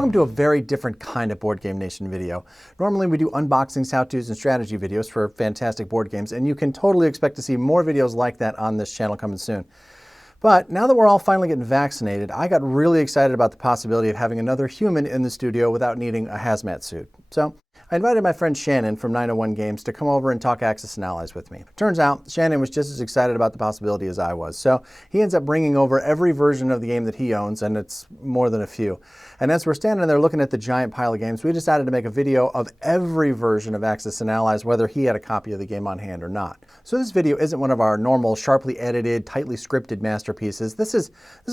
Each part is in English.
Welcome to a very different kind of Board Game Nation video. Normally we do unboxings, how-tos, and strategy videos for fantastic board games, and you can totally expect to see more videos like that on this channel coming soon. But now that we're all finally getting vaccinated, I got really excited about the possibility of having another human in the studio without needing a hazmat suit. So I invited my friend Shannon from 901 Games to come over and talk Axis and Allies with me. Turns out Shannon was just as excited about the possibility as I was. So he ends up bringing over every version of the game that he owns, and it's more than a few. And as we're standing there looking at the giant pile of games, we decided to make a video of every version of Axis and Allies, whether he had a copy of the game on hand or not. So this video isn't one of our normal, sharply edited, tightly scripted masterpieces. This is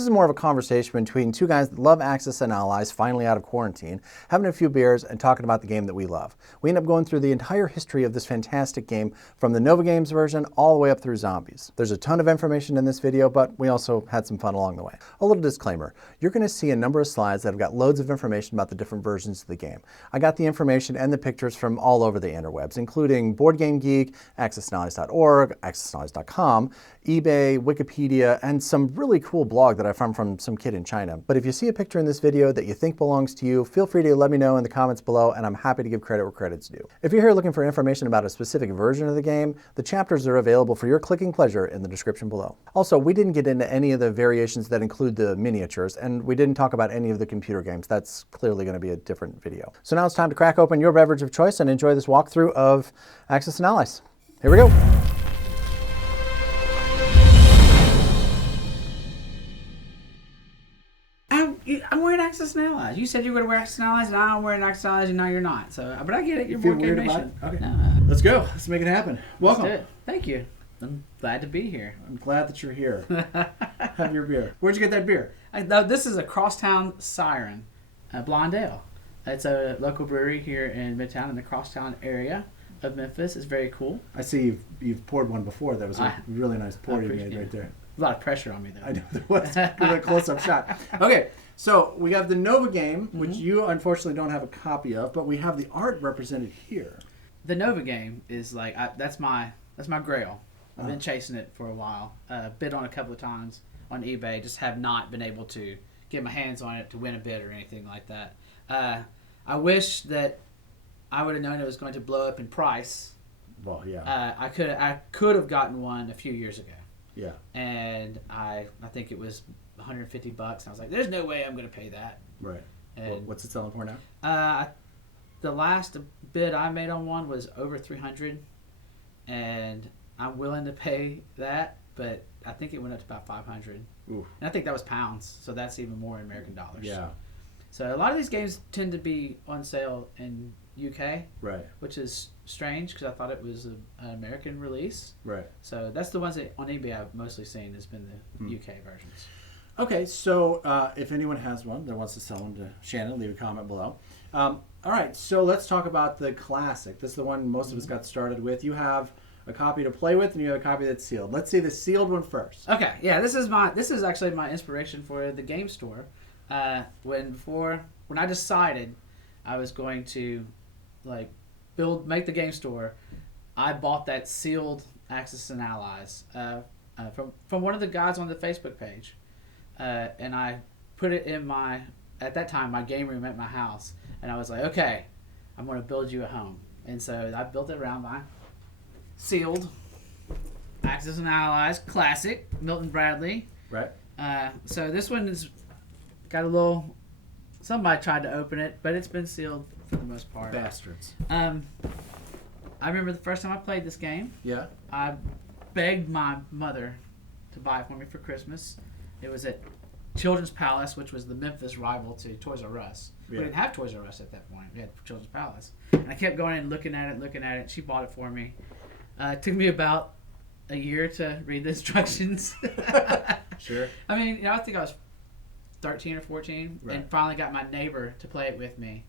more of a conversation between two guys that love Axis and Allies, finally out of quarantine, having a few beers and talking about the game that we love. We end up going through the entire history of this fantastic game, from the Nova Games version all the way up through Zombies. There's a ton of information in this video, but we also had some fun along the way. A little disclaimer, you're going to see a number of slides that have got loads of information about the different versions of the game. I got the information and the pictures from all over the interwebs, including Board Game Geek, AxisandAllies.org, AxisandAllies.com, eBay, Wikipedia, and some really cool blog that I found from some kid in China. But if you see a picture in this video that you think belongs to you, feel free to let me know in the comments below, and I'm happy to give credit where credit's due. If you're here looking for information about a specific version of the game, the chapters are available for your clicking pleasure in the description below. Also, we didn't get into any of the variations that include the miniatures, and we didn't talk about any of the computer games. That's clearly going to be a different video. So now it's time to crack open your beverage of choice and enjoy this walkthrough of Axis and Allies. Here we go. I'm wearing Axis and Allies. You said you were going to wear Axis and Allies, and I'm wearing Axis and Allies, and now you're not. So, but I get it. You're Board Game Nation. Okay. No. Let's go. Let's make it happen. Welcome. Let's do it. Thank you. I'm glad to be here. I'm glad that you're here. Have your beer. Where'd you get that beer? This is a Crosstown Siren, a blonde ale. It's a local brewery here in Midtown in the Crosstown area of Memphis. It's very cool. I see you've poured one before. That was a really nice pour you made right there. A lot of pressure on me, though. I know there was. Give it a close-up shot. Okay, so we have the Nova game, which you unfortunately don't have a copy of, but we have the art represented here. The Nova game is like that's my grail. I've been chasing it for a while. Bid on a couple of times on eBay. Just have not been able to get my hands on it to win a bid or anything like that. I wish that I would have known it was going to blow up in price. Well, yeah. I could have gotten one a few years ago. Yeah. And I think it was $150, and I was like, "There's no way I'm going to pay that." Right. And well, what's it selling for now? The last bid I made on one was over $300, and I'm willing to pay that, but I think it went up to about $500. Ooh. And I think that was pounds, so that's even more in American dollars. Yeah. So a lot of these games tend to be on sale in UK, right? Which is strange because I thought it was an American release, right? So that's the ones that on eBay I've mostly seen has been the UK versions. Okay, so if anyone has one that wants to sell them to Shannon, leave a comment below. All right, so let's talk about the classic. This is the one most of us got started with. You have a copy to play with, and you have a copy that's sealed. Let's see the sealed one first. Okay, yeah, this is actually my inspiration for the game store. When I decided I was going to make the game store, I bought that sealed Axis and Allies from one of the guys on the Facebook page, and I put it in at that time my game room at my house, and I was like, okay, I'm going to build you a home, and so I built it around my sealed Axis and Allies classic Milton Bradley. Right. So this one is got a little. Somebody tried to open it, but it's been sealed for the most part. Bastards. I remember the first time I played this game. Yeah. I begged my mother to buy it for me for Christmas. It was at Children's Palace, which was the Memphis rival to Toys R Us. Yeah. We didn't have Toys R Us at that point. We had Children's Palace. And I kept going and looking at it. She bought it for me. It took me about a year to read the instructions. Sure. I mean, I think I was 13 or 14, right, and finally got my neighbor to play it with me,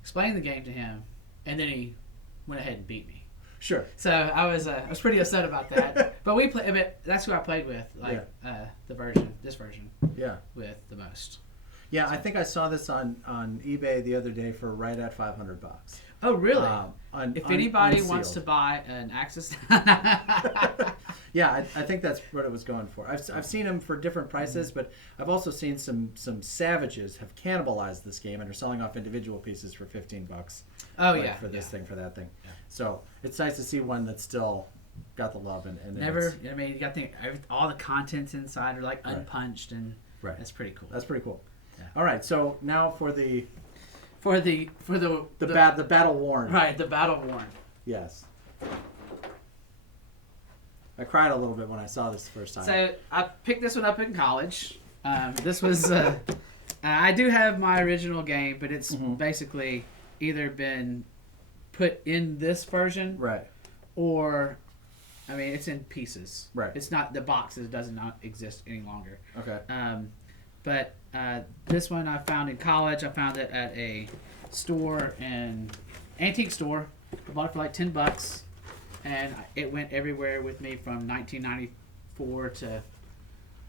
explained the game to him, and then he went ahead and beat me. Sure. So I was pretty upset about that. But that's who I played with, this version. Yeah. With the most. Yeah, so. I think I saw this on eBay the other day for right at $500. Oh, really? If anybody wants to buy an Axis, Yeah, I think that's what it was going for. I've seen them for different prices, but I've also seen some savages have cannibalized this game and are selling off individual pieces for $15. Oh like, yeah, for this thing, for that thing. Yeah. So it's nice to see one that's still got the love and never. I mean, you got all the contents inside are like unpunched, and right. That's pretty cool. That's pretty cool. Yeah. All right, so now for the battle worn. Right, the battle worn. Yes. I cried a little bit when I saw this the first time. So I picked this one up in college. This was I do have my original game, but it's basically either been put in this version, right, or I mean it's in pieces. Right. It's not the box. It does not exist any longer. Okay. But this one I found in college. I found it at a store, antique store. I bought it for like $10. And it went everywhere with me from 1994 to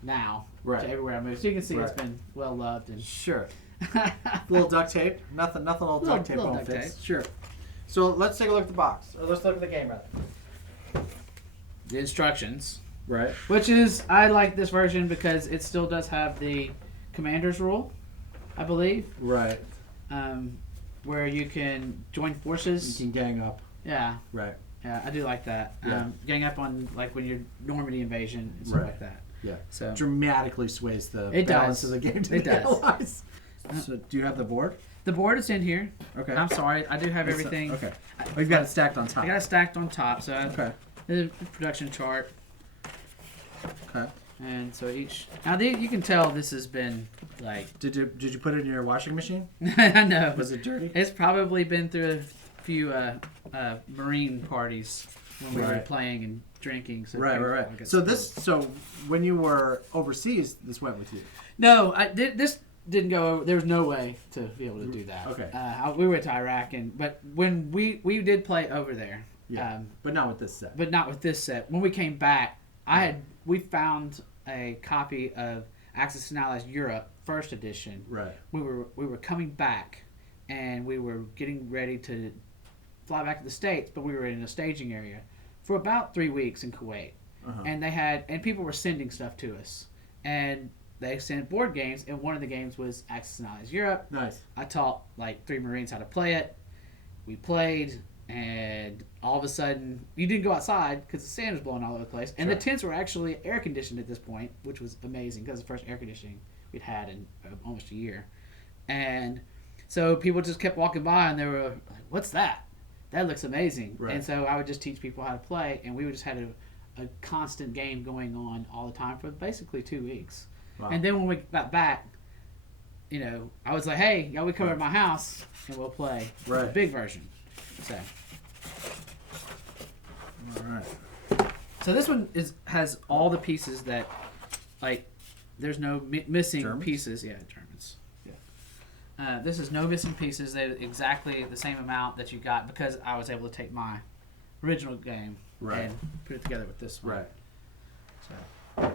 now, right, to everywhere I moved. So you can see it's been well loved. And sure. A little duct tape. Nothing old duct tape won't fix. Sure. So let's take a look at the box. Or let's look at the game rather. The instructions. Right. Which is, I like this version because it still does have the commander's rule, I believe. Right. Where you can join forces. You can gang up. Yeah. Right. Yeah, I do like that. Yeah. Gang up on like when you're Normandy invasion and stuff like that. Yeah. So dramatically sways the it balance does. of the game to it the does. Allies. So do you have the board? The board is in here. Okay. I'm sorry, I do have everything. Okay. We've got it stacked on top. I got it stacked on top, so okay. There's a production chart. Okay. And so you can tell this has been like. Did you put it in your washing machine? I know. Was it dirty? It's probably been through a few Marine parties when we were playing and drinking. So right. So when you were overseas, this went with you. No, this didn't go over. There was no way to be able to do that. Okay. We went to Iraq, but when we did play over there. Yeah. But not with this set. But not with this set. When we came back, we found a copy of Axis and Allies Europe First Edition. Right. We were coming back, and we were getting ready to fly back to the States, but we were in a staging area for about 3 weeks in Kuwait, and people were sending stuff to us, and they sent board games, and one of the games was Axis and Allies Europe. Nice. I taught like 3 Marines how to play it. We played. And all of a sudden, you didn't go outside because the sand was blowing all over the place. And the tents were actually air conditioned at this point, which was amazing because the first air conditioning we'd had in almost a year. And so people just kept walking by and they were like, "What's that? That looks amazing." Right. And so I would just teach people how to play, and we would just had a constant game going on all the time for basically 2 weeks. Wow. And then when we got back, I was like, "Hey, y'all, we come over to my house and we'll play the big version." So. All right. So this one has all the pieces that, like, there's no missing Germans? pieces. Yeah, Germans. Yeah. This is no missing pieces. They're exactly the same amount that you got because I was able to take my original game and put it together with this one. Right. So.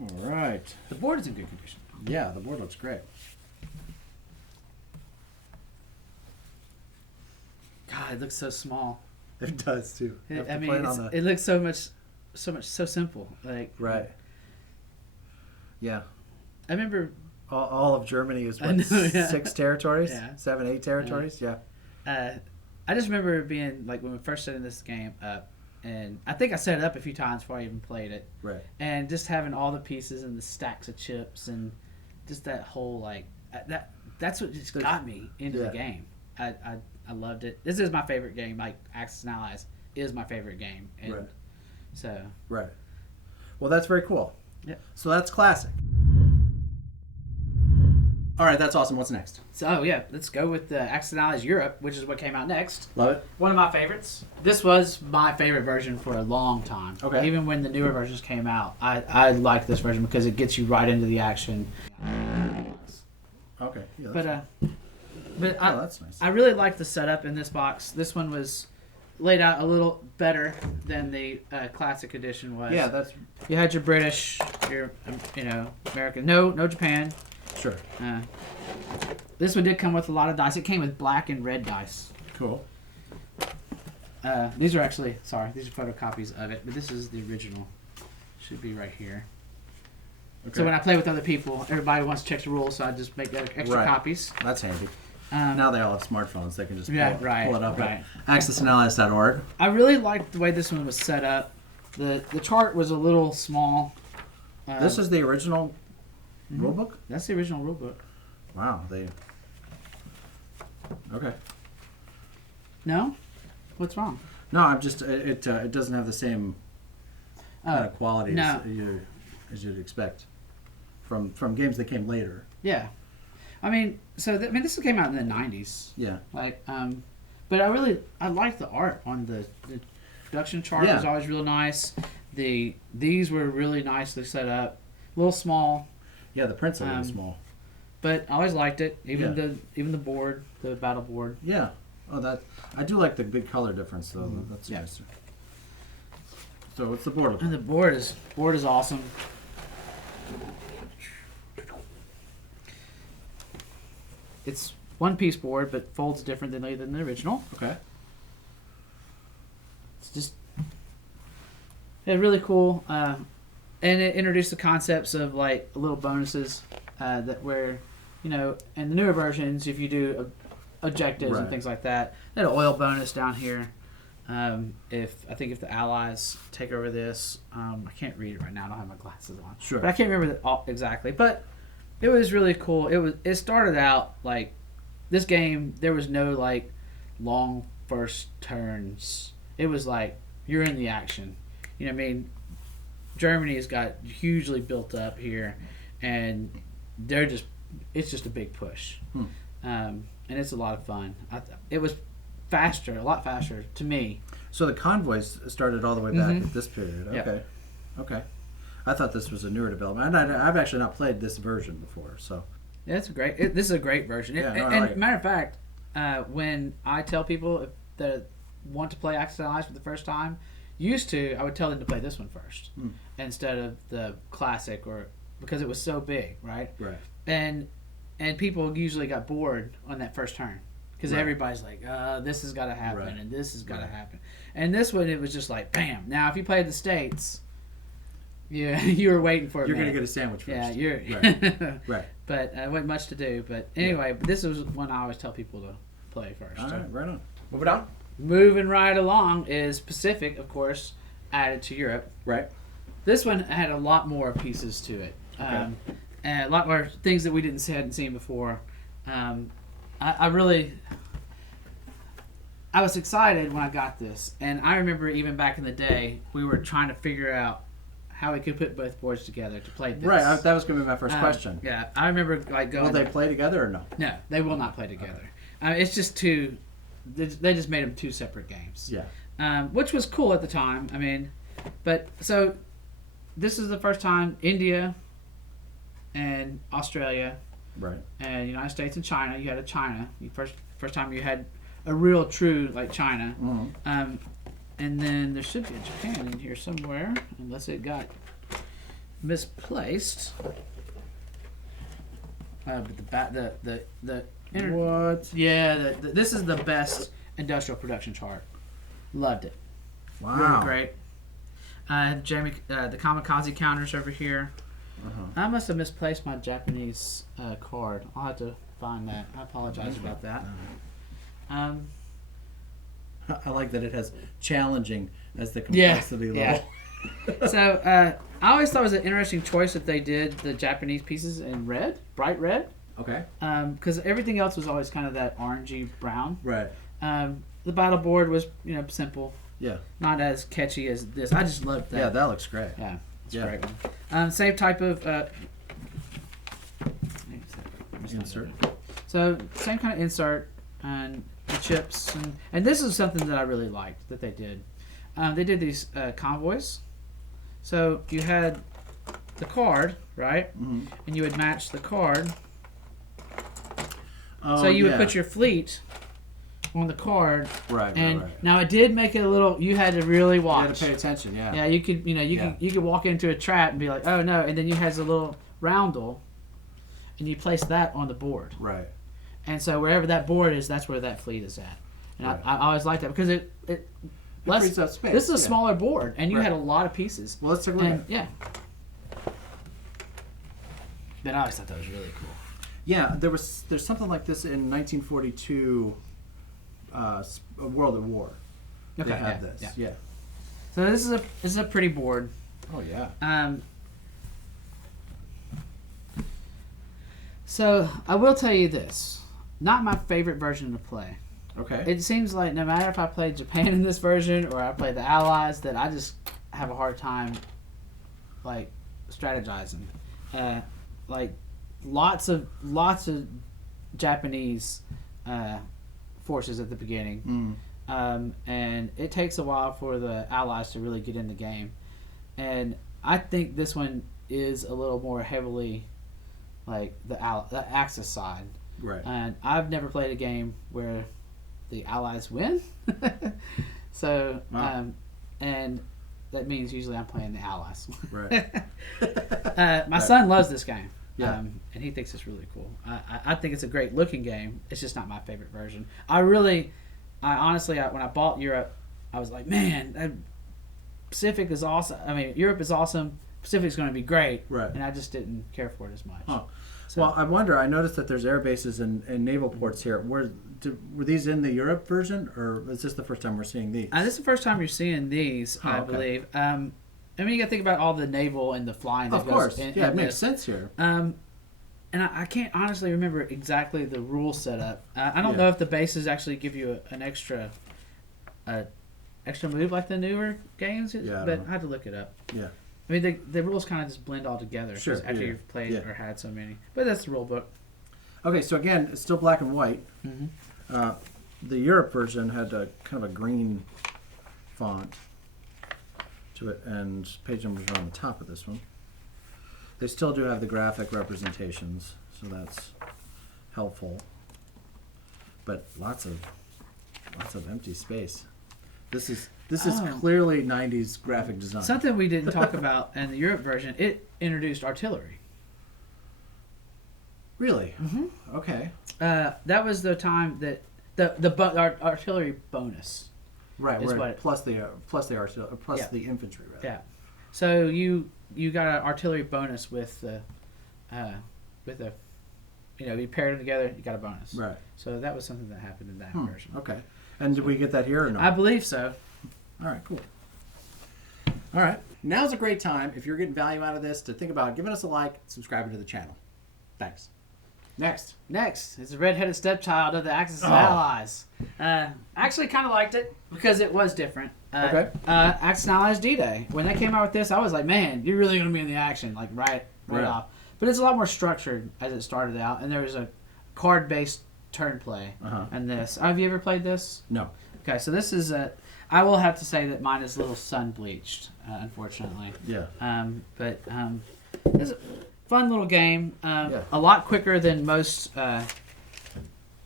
All right. The board is in good condition. Yeah, the board looks great. God, it looks so small. It does too. It looks so simple. Like Yeah. I remember all of Germany is what, 6 territories? Yeah. 7, 8 territories? Yeah. I just remember being like when we first setting this game up, and I think I set it up a few times before I even played it. Right. And just having all the pieces and the stacks of chips and just that whole that's what just got me into the game. I loved it. This is my favorite game. Like Axis and Allies is my favorite game. And so. Right. Well, that's very cool. Yeah. So that's classic. All right, that's awesome. What's next? So yeah, let's go with the Axis and Allies Europe, which is what came out next. Love it. One of my favorites. This was my favorite version for a long time. Okay. Even when the newer versions came out, I like this version because it gets you right into the action. Okay. Yeah, But that's nice. I really like the setup in this box. This one was laid out a little better than the classic edition was. Yeah, you had your British, your American. No Japan. Sure. This one did come with a lot of dice. It came with black and red dice. Cool. These are actually, sorry, these are photocopies of it, but this is the original. Should be right here. Okay. So when I play with other people, everybody wants to check the rules, so I just make extra copies. That's handy. Now they all have smartphones. They can just pull it up right. at accessanallies.org. I really liked the way this one was set up. The chart was a little small. This is the original rulebook? That's the original rulebook. Wow. Okay. No? What's wrong? No, I'm just it doesn't have the same kind of quality as you'd expect from games that came later. Yeah. I mean, this came out in the 90s. Yeah. Like, but I liked the art on the production chart. Was always real nice. These were really nicely set up. A little small. Yeah, the prints are really small. But I always liked it. Even the board, the battle board. Yeah. Oh, I do like the big color difference though. That's nice. So what's the board? And the board is awesome. It's one-piece board, but folds different than the original. Okay. It's just really cool, and it introduced the concepts of like little bonuses that where, in the newer versions, if you do objectives and things like that, they had an oil bonus down here. If the allies take over this, I can't read it right now. I don't have my glasses on. Sure. But I can't remember exactly. But it was really cool. It started out like this game. There was no like long first turns. It was like you're in the action. You know what I mean? Germany has got hugely built up here, and it's just a big push. And it's a lot of fun. It was a lot faster to me. So the convoys started all the way back at this period. Okay. Yep. Okay. I thought this was a newer development. I've actually not played this version before, so. Yeah, this is a great version. Matter of fact, when I tell people that want to play Axis and Allies for the first time, I would tell them to play this one first instead of the classic, because it was so big, right? Right. And people usually got bored on that first turn because everybody's like, this has got to happen and this has got to happen. And this one, it was just like, bam. Now, if you played the States, you were waiting for it. You're going to get a sandwich first. Yeah, you're right. But wasn't much to do. But anyway, this is one I always tell people to play first. All right, right on. Move it on. Moving right along is Pacific, of course, added to Europe. Right. This one had a lot more pieces to it. Okay. And a lot more things that we hadn't seen before. I was excited when I got this, and I remember even back in the day, we were trying to figure out how we could put both boards together to play this. Right, that was going to be my first question. Yeah, I remember like going. Will they play together or no? No, they will not play together. Okay. It's just two. They just made them two separate games. Yeah. Which was cool at the time. I mean, but so this is the first time India and Australia, right, and United States and China. You had a China. First time you had a real true like China. Mm-hmm. And then there should be a Japan in here somewhere, unless it got misplaced. But the what? Yeah, this is the best industrial production chart. Loved it. Wow. Really great. Jamie, the kamikaze counters over here. I must have misplaced my Japanese card. I'll have to find that. I apologize about that. I like that it has challenging as the complexity level. Yeah. So I always thought it was an interesting choice that they did the Japanese pieces in red, bright red. Okay. Because everything else was always kind of that orangey brown. Right. The battle board was simple. Yeah. Not as catchy as this. I just loved that. Yeah, that looks great. Yeah, it's a great one. Same type of insert. So same kind of insert and the chips and this is something that I really liked that they did. They did these convoys. So you had the card, right? Mm-hmm. And you would match the card. So you would put your fleet on the card. Right. And right. now it did make it a little. You had to really watch. You had to pay attention. Yeah. Yeah, you could. You could walk into a trap and be like, oh no, and then you had a little roundel, and you place that on the board. Right. And so wherever that board is, that's where that fleet is at. And Right. I always liked that because it frees up space, this is a yeah. smaller board, and you Right. had a lot of pieces. Well, let's take a look at it. Yeah. But I always thought that was really cool. Yeah, there's something like this in 1942, World at War. Okay, They have this. Yeah. So this is a pretty board. Oh yeah. So I will tell you this, not my favorite version to play. Okay. It seems like no matter if I play Japan in this version or I play the Allies, that I just have a hard time, like, strategizing. Like, lots of Japanese forces at the beginning, and it takes a while for the Allies to really get in the game. And I think this one is a little more heavily, like, the Axis side. Right. And I've never played a game where the Allies win. So, Wow. and that means usually I'm playing the Allies. Right. My son loves this game. Yeah. And he thinks it's really cool. I think it's a great looking game. It's just not my favorite version. Honestly, when I bought Europe, I was like, man, Pacific is awesome. I mean, Europe is awesome. Pacific's going to be great. Right. And I just didn't care for it as much. Huh. So, Well, I wonder. I noticed that there's air bases and naval ports here. Were these in the Europe version, or is this the first time we're seeing these? this is the first time you're seeing these, I okay. believe. I mean, you got to think about all the naval and the flying that Of goes course. in. Yeah, in it makes this. sense here. And I can't honestly remember exactly the rule setup. I don't Yeah. know if the bases actually give you an extra move like the newer games, Yeah, I but don't know. I had to look it up. Yeah. I mean, the rules kind of just blend all together Sure, after yeah, you've played yeah. or had so many. But that's the rule book. Okay, so again, it's still black and white. Mm-hmm. The Europe version had a kind of a green font to it, and page numbers are on the top of this one. They still do have the graphic representations, so that's helpful. But lots of empty space. This is Oh. clearly 90s graphic design. Something we didn't talk about in the Europe version, it introduced artillery. Really? Mm-hmm. Okay. That was the time that the artillery bonus. Right. Is Where what- plus the artillery plus Yeah. the infantry. Rather. Yeah. So you got an artillery bonus with the you paired them together, you got a bonus. Right. So that was something that happened in that version. Okay. And did we get that here or no? I believe so. All right, cool. All right. Now's a great time, if you're getting value out of this, to think about giving us a like, subscribing to the channel. Thanks. Next. Next is the redheaded stepchild of the Axis and Oh. Allies. Actually, kind of liked it because it was different. Okay. Axis and Allies D-Day. When they came out with this, I was like, man, you're really going to be in the action, like right Right. off. But it's a lot more structured as it started out, and there was a card-based turn play in this. Have you ever played this? No. Okay, so this is I will have to say that mine is a little sun-bleached, unfortunately. Yeah. But it's a fun little game. Yeah. A lot quicker than most of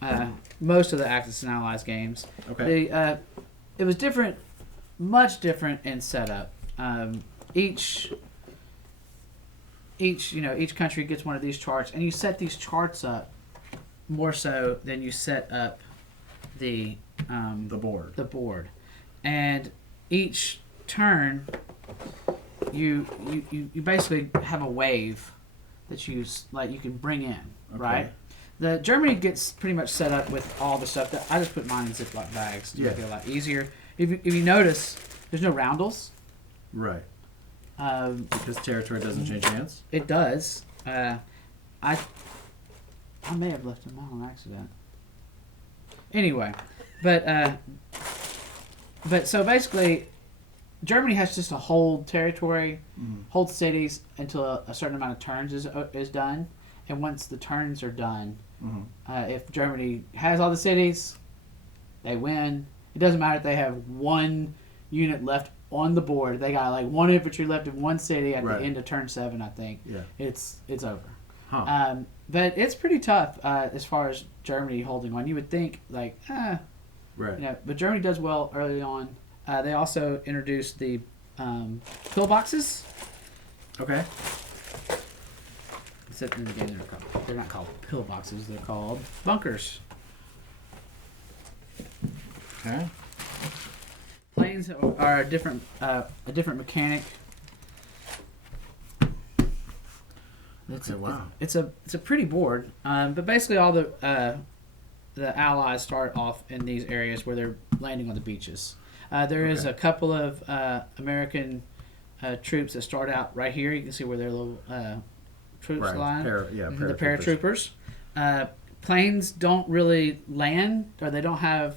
the Axis and Allies games. Okay. It was different, much different in setup. Each country gets one of these charts, and you set these charts up more so than you set up the board. The board, and each turn, you basically have a wave that you can bring in, right? The Germany gets pretty much set up with all the stuff that I just put mine in Ziploc bags to make it a lot easier. If you notice, there's no roundels. Right. Because territory doesn't change hands? It does. I may have left them on accident. Anyway, but so basically, Germany has just to hold territory, hold cities until a certain amount of turns is done, and once the turns are done, if Germany has all the cities, they win. It doesn't matter if they have one unit left on the board. They got like one infantry left in one city at the end of turn 7, I think. Yeah. It's over. Huh. But it's pretty tough as far as Germany holding on. You would think like, Right. but Germany does well early on. They also introduced the pillboxes. Okay. Except in the game they're not called pillboxes. They're called bunkers. Okay. Planes are a different mechanic. Wow. It's a pretty board, but basically all the allies start off in these areas where they're landing on the beaches. There is a couple of American troops that start out right here. You can see where their little troops line. The paratroopers. Planes don't really land, or they don't have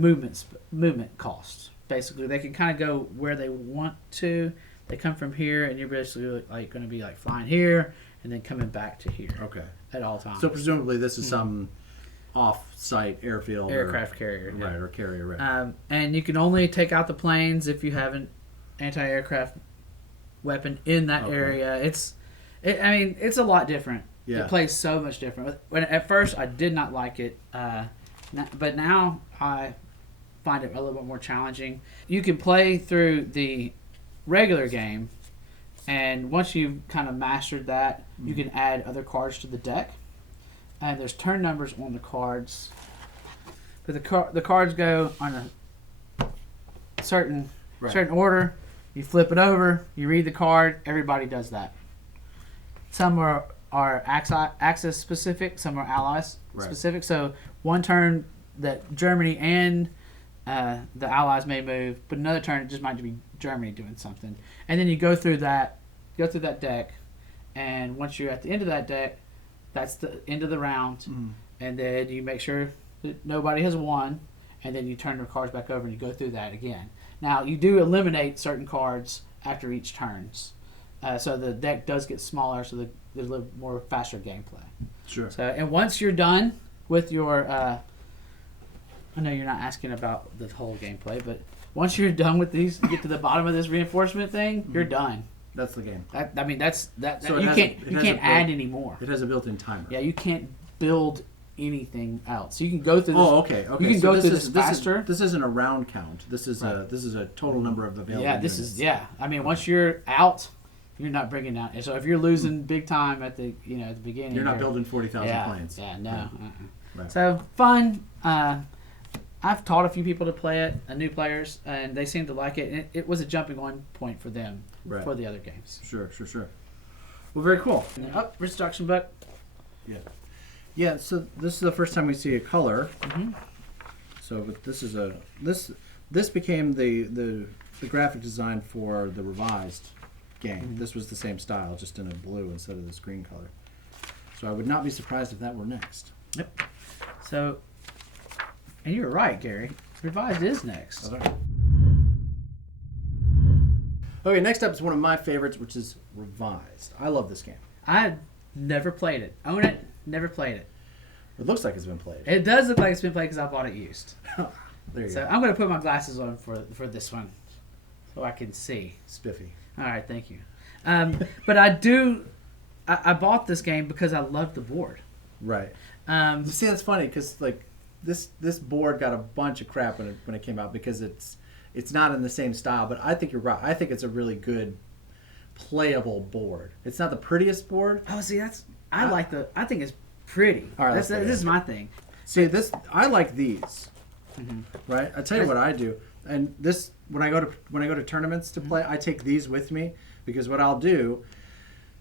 movement costs. Basically, they can kind of go where they want to. They come from here, and you're basically like going to be like flying here and then coming back to here. Okay. At all times. So presumably this is some off-site airfield, aircraft carrier, right, or carrier, right? And you can only take out the planes if you have an anti-aircraft weapon in that area. It's a lot different. Yeah. It plays so much different. At first, I did not like it, but now I find it a little bit more challenging. You can play through the regular game, and once you've kind of mastered that, you can add other cards to the deck. And there's turn numbers on the cards. But the cards go on a certain order. You flip it over, you read the card, everybody does that. Some are Axis specific, some are Allies specific. So one turn that Germany and the Allies may move, but another turn it just might be Germany doing something. And then you go through that deck, and once you're at the end of that deck, that's the end of the round. And then you make sure that nobody has won, and then you turn the cards back over and you go through that again. Now, you do eliminate certain cards after each turns. So the deck does get smaller, so there's a little more faster gameplay. Sure. So, and once you're done with your... I know you're not asking about the whole gameplay, but once you're done with these, you get to the bottom of this reinforcement thing, you're done. That's the game. So you can't add any more. It has a built-in timer. Yeah, you can't build anything else. So you can go through this. Oh, okay. You can go through this faster. This isn't a round count. This is a total number of available. Yeah, I mean, once you're out, you're not bringing out. So if you're losing big time at the beginning, you're not building 40,000 planes. Yeah, no. Right. So fun. I've taught a few people to play it, new players, and they seem to like it. And it was a jumping on point for them for the other games. Sure. Well, very cool. Instruction book. Yeah. So this is the first time we see a color. So, but this became the graphic design for the revised game. This was the same style, just in a blue instead of this green color. So I would not be surprised if that were next. Yep. So. And you're right, Gary. Revised is next. Okay, next up is one of my favorites, which is Revised. I love this game. I never played it. Own it, never played it. It looks like it's been played. It does look like it's been played because I bought it used. There you go. go. I'm going to put my glasses on for this one so I can see. Spiffy. All right, thank you. But I bought this game because I love the board. Right. See, that's funny because this board got a bunch of crap when it came out because it's not in the same style. But I think you're right. I think it's a really good playable board. It's not the prettiest board. Oh, see, I think it's pretty. All right, this is my thing. See, I like these. Right. I tell you what I do, and this when I go to tournaments to play, I take these with me because what I'll do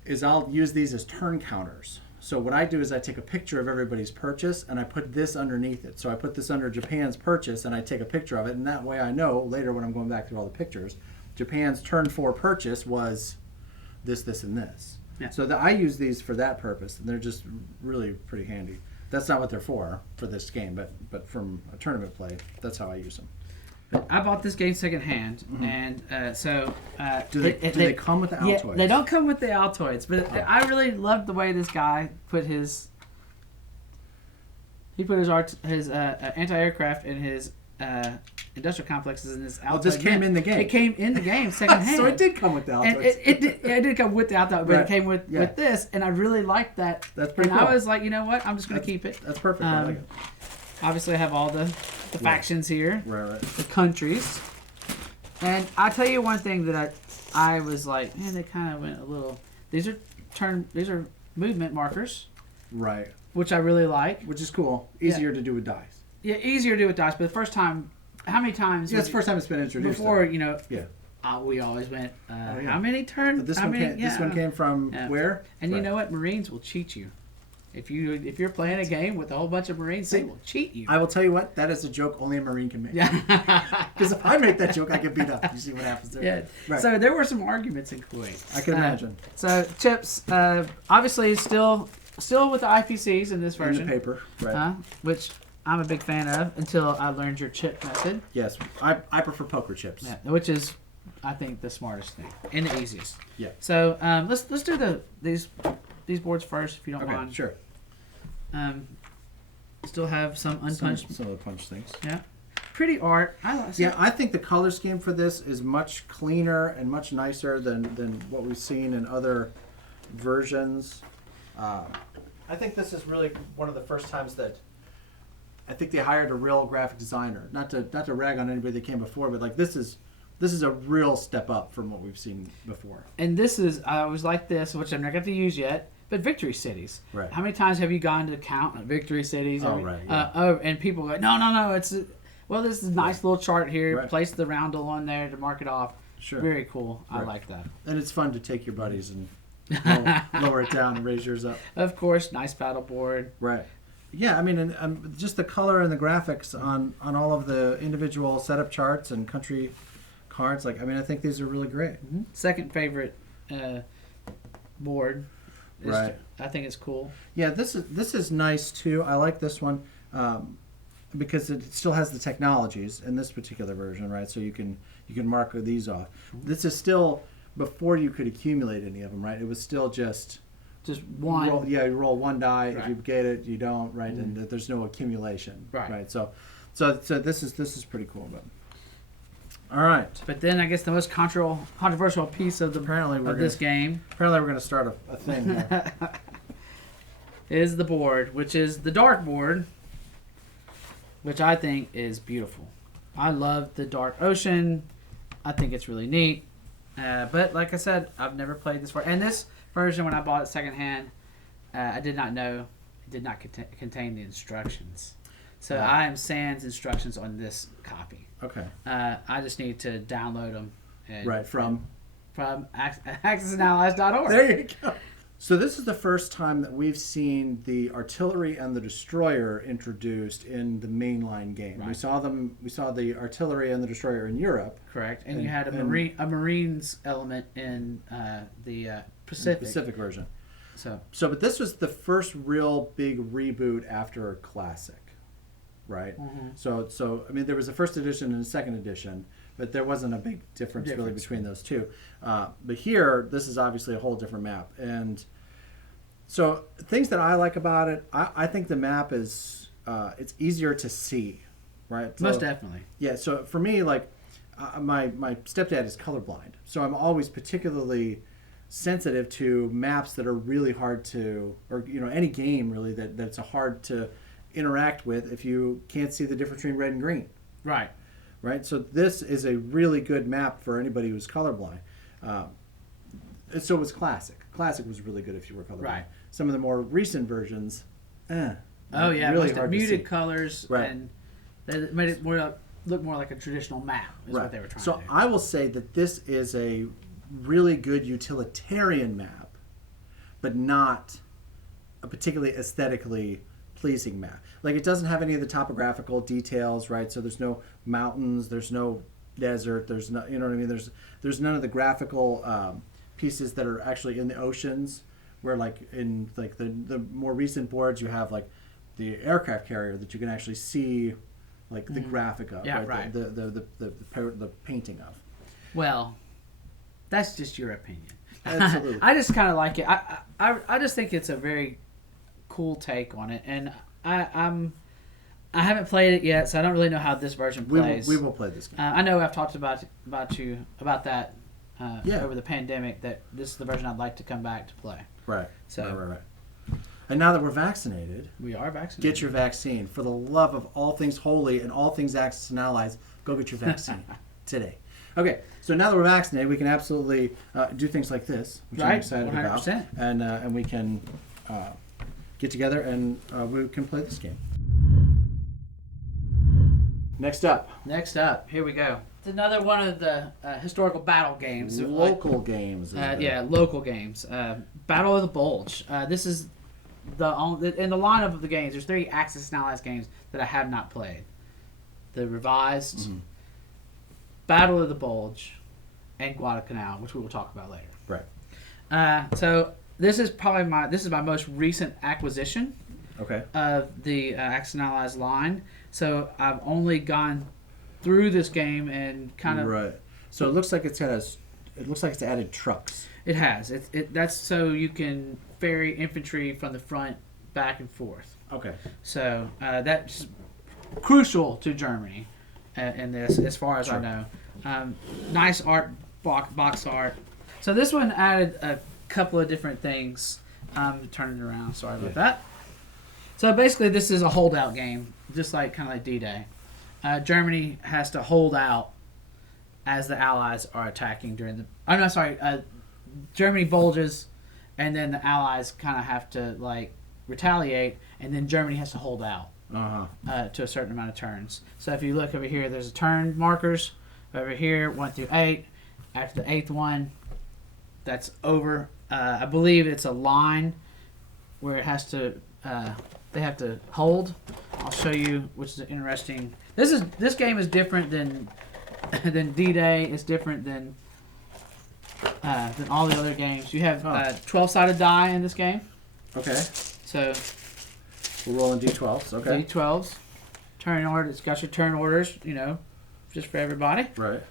is I'll use these as turn counters. So what I do is I take a picture of everybody's purchase and I put this underneath it. So I put this under Japan's purchase and I take a picture of it, and that way I know later when I'm going back through all the pictures, Japan's turn 4 purchase was this, and this. Yeah. So I use these for that purpose, and they're just really pretty handy. That's not what they're for this game, but from a tournament play, that's how I use them. I bought this game secondhand, and do they come with the Altoids? Yeah, they don't come with the Altoids, but I really loved the way this guy put his anti-aircraft and his industrial complexes in this Altoid. Oh, this came in the game. It came in the game secondhand. So it did come with the Altoids. And it did come with the Altoid, but it came with this, and I really liked that. That's pretty cool. And I was like, you know what? I'm just going to keep it. That's perfect. I like it. Obviously, I have all the factions here. Right. The countries. And I'll tell you one thing that I was like, man, they kind of went a little... These are movement markers. Right. Which I really like. Which is cool. Easier to do with dice. Yeah, easier to do with dice, but the first time, how many times? Yeah, it's the first time it's been introduced. Before, yeah. We always went, yeah. how many turns? But this one came from where? And you know what? Marines will cheat you. If you're playing a game with a whole bunch of Marines, they will cheat you. I will tell you what, that is a joke only a Marine can make. Because if I make that joke, I get beat up. You see what happens there? Yeah. Right. So there were some arguments in Kuwait. I can imagine. So Chips, obviously still with the IPCs in this version. In the paper, right. Which I'm a big fan of until I learned your chip method. Yes, I prefer poker chips. Yeah, which is, I think, the smartest thing and the easiest. Yeah. So let's do these boards first, if you don't mind. Sure. Still have some unpunched. Some of the punch things. Yeah. Pretty art. I think the color scheme for this is much cleaner and much nicer than what we've seen in other versions. I think this is really one of the first times that I think they hired a real graphic designer. Not to rag on anybody that came before, but like this is a real step up from what we've seen before. And this is, I was like this, which I've not got to use yet, but Victory Cities. Right. How many times have you gone to count Victory Cities? Right. Yeah. And people go, no, it's, well, this is a nice little chart here. Right. Place the roundel on there to mark it off. Sure. Very cool. Right. I like that. And it's fun to take your buddies and lower it down and raise yours up. Of course, nice paddle board. Right. Yeah, I mean, and just the color and the graphics on all of the individual setup charts and country cards. Like, I mean, I think these are really great. Mm-hmm. Second favorite board. Right. I think it's cool. Yeah, this is nice too. I like this one because it still has the technologies in this particular version, right? So you can mark these off. Mm-hmm. This is still before you could accumulate any of them, right? It was still just one. You roll one die. Right. If you get it, you don't, right? Mm-hmm. And there's no accumulation, right? So this is pretty cool. But all right. But then I guess the most controversial piece of this game. Apparently, we're going to start a thing here. Is the board, which is the dark board, which I think is beautiful. I love the dark ocean. I think it's really neat. But like I said, I've never played this before. And this version, when I bought it secondhand, I did not know it did not contain the instructions. So I am sans instructions on this copy. Okay. I just need to download them. From accessanallies.org. There you go. So this is the first time that we've seen the artillery and the destroyer introduced in the mainline game. Right. We saw the artillery and the destroyer in Europe. Correct. And you had a Marines element in the Pacific version. So, but this was the first real big reboot after Classic, right? Mm-hmm. So I mean, there was a first edition and a second edition, but there wasn't a big difference really between those two. But here, this is obviously a whole different map. And so things that I like about it, I think the map is, it's easier to see, right? So, most definitely. Yeah, so for me, like, my stepdad is colorblind. So I'm always particularly sensitive to maps that are really hard to, or, any game really that's hard to interact with if you can't see the difference between red and green. Right. Right, so this is a really good map for anybody who's colorblind. So was Classic. Classic was really good if you were colorblind. Right. Some of the more recent versions, really hard muted colors, right. And they made it look more like a traditional map. Is what they were trying to do. So I will say that this is a really good utilitarian map, but not a particularly aesthetically pleasing map. Like, it doesn't have any of the topographical details, right? So there's no mountains, there's no desert, there's no, you know what I mean? There's none of the graphical pieces that are actually in the oceans, where like in like the more recent boards you have like the aircraft carrier that you can actually see like the graphic of, right? The painting of. Well, that's just your opinion. Absolutely. I just kind of like it. I just think it's a very cool take on it, and I haven't played it yet, so I don't really know how this version plays. We will play this game. I know I've talked about that over the pandemic, that this is the version I'd like to come back to play. Right. So right. And now that we're vaccinated, we are vaccinated. Get your vaccine. For the love of all things holy and all things Axis and Allies, go get your vaccine today. Okay, so now that we're vaccinated, we can absolutely do things like this, which I'm excited 100%. about, and we can get together and we can play this game. Next up. Next up, here we go. It's another one of the historical battle games. Local games. Local games. Battle of the Bulge. This is in the lineup of the games. There's 3 Axis and Allies games that I have not played. The revised Battle of the Bulge and Guadalcanal, which we will talk about later. Right. So this is probably my most recent acquisition. Okay. Of the Axis and Allies line. So I've only gone through this game and kind of right. So it looks like it's added trucks. It has. That's so you can ferry infantry from the front back and forth. Okay. So that's crucial to Germany in this, as far as I know. Nice art, box art. So this one added a couple of different things. Turning it around. Sorry about that. So basically, this is a holdout game, just kind of like D-Day. Germany has to hold out as the Allies are attacking during the. I'm not sorry. Germany bulges, and then the Allies kind of have to retaliate, and then Germany has to hold out to a certain amount of turns. So if you look over here, there's a turn markers over here, 1 through 8. After the 8th one, that's over. I believe it's a line where it has to. They have to hold. I'll show you, which is interesting. This game is different than D-Day. It's different than all the other games. You have 12-sided die in this game. Okay. So we're rolling D12s. Okay. D12s. Turn order. It's got your turn orders. Just for everybody. Right.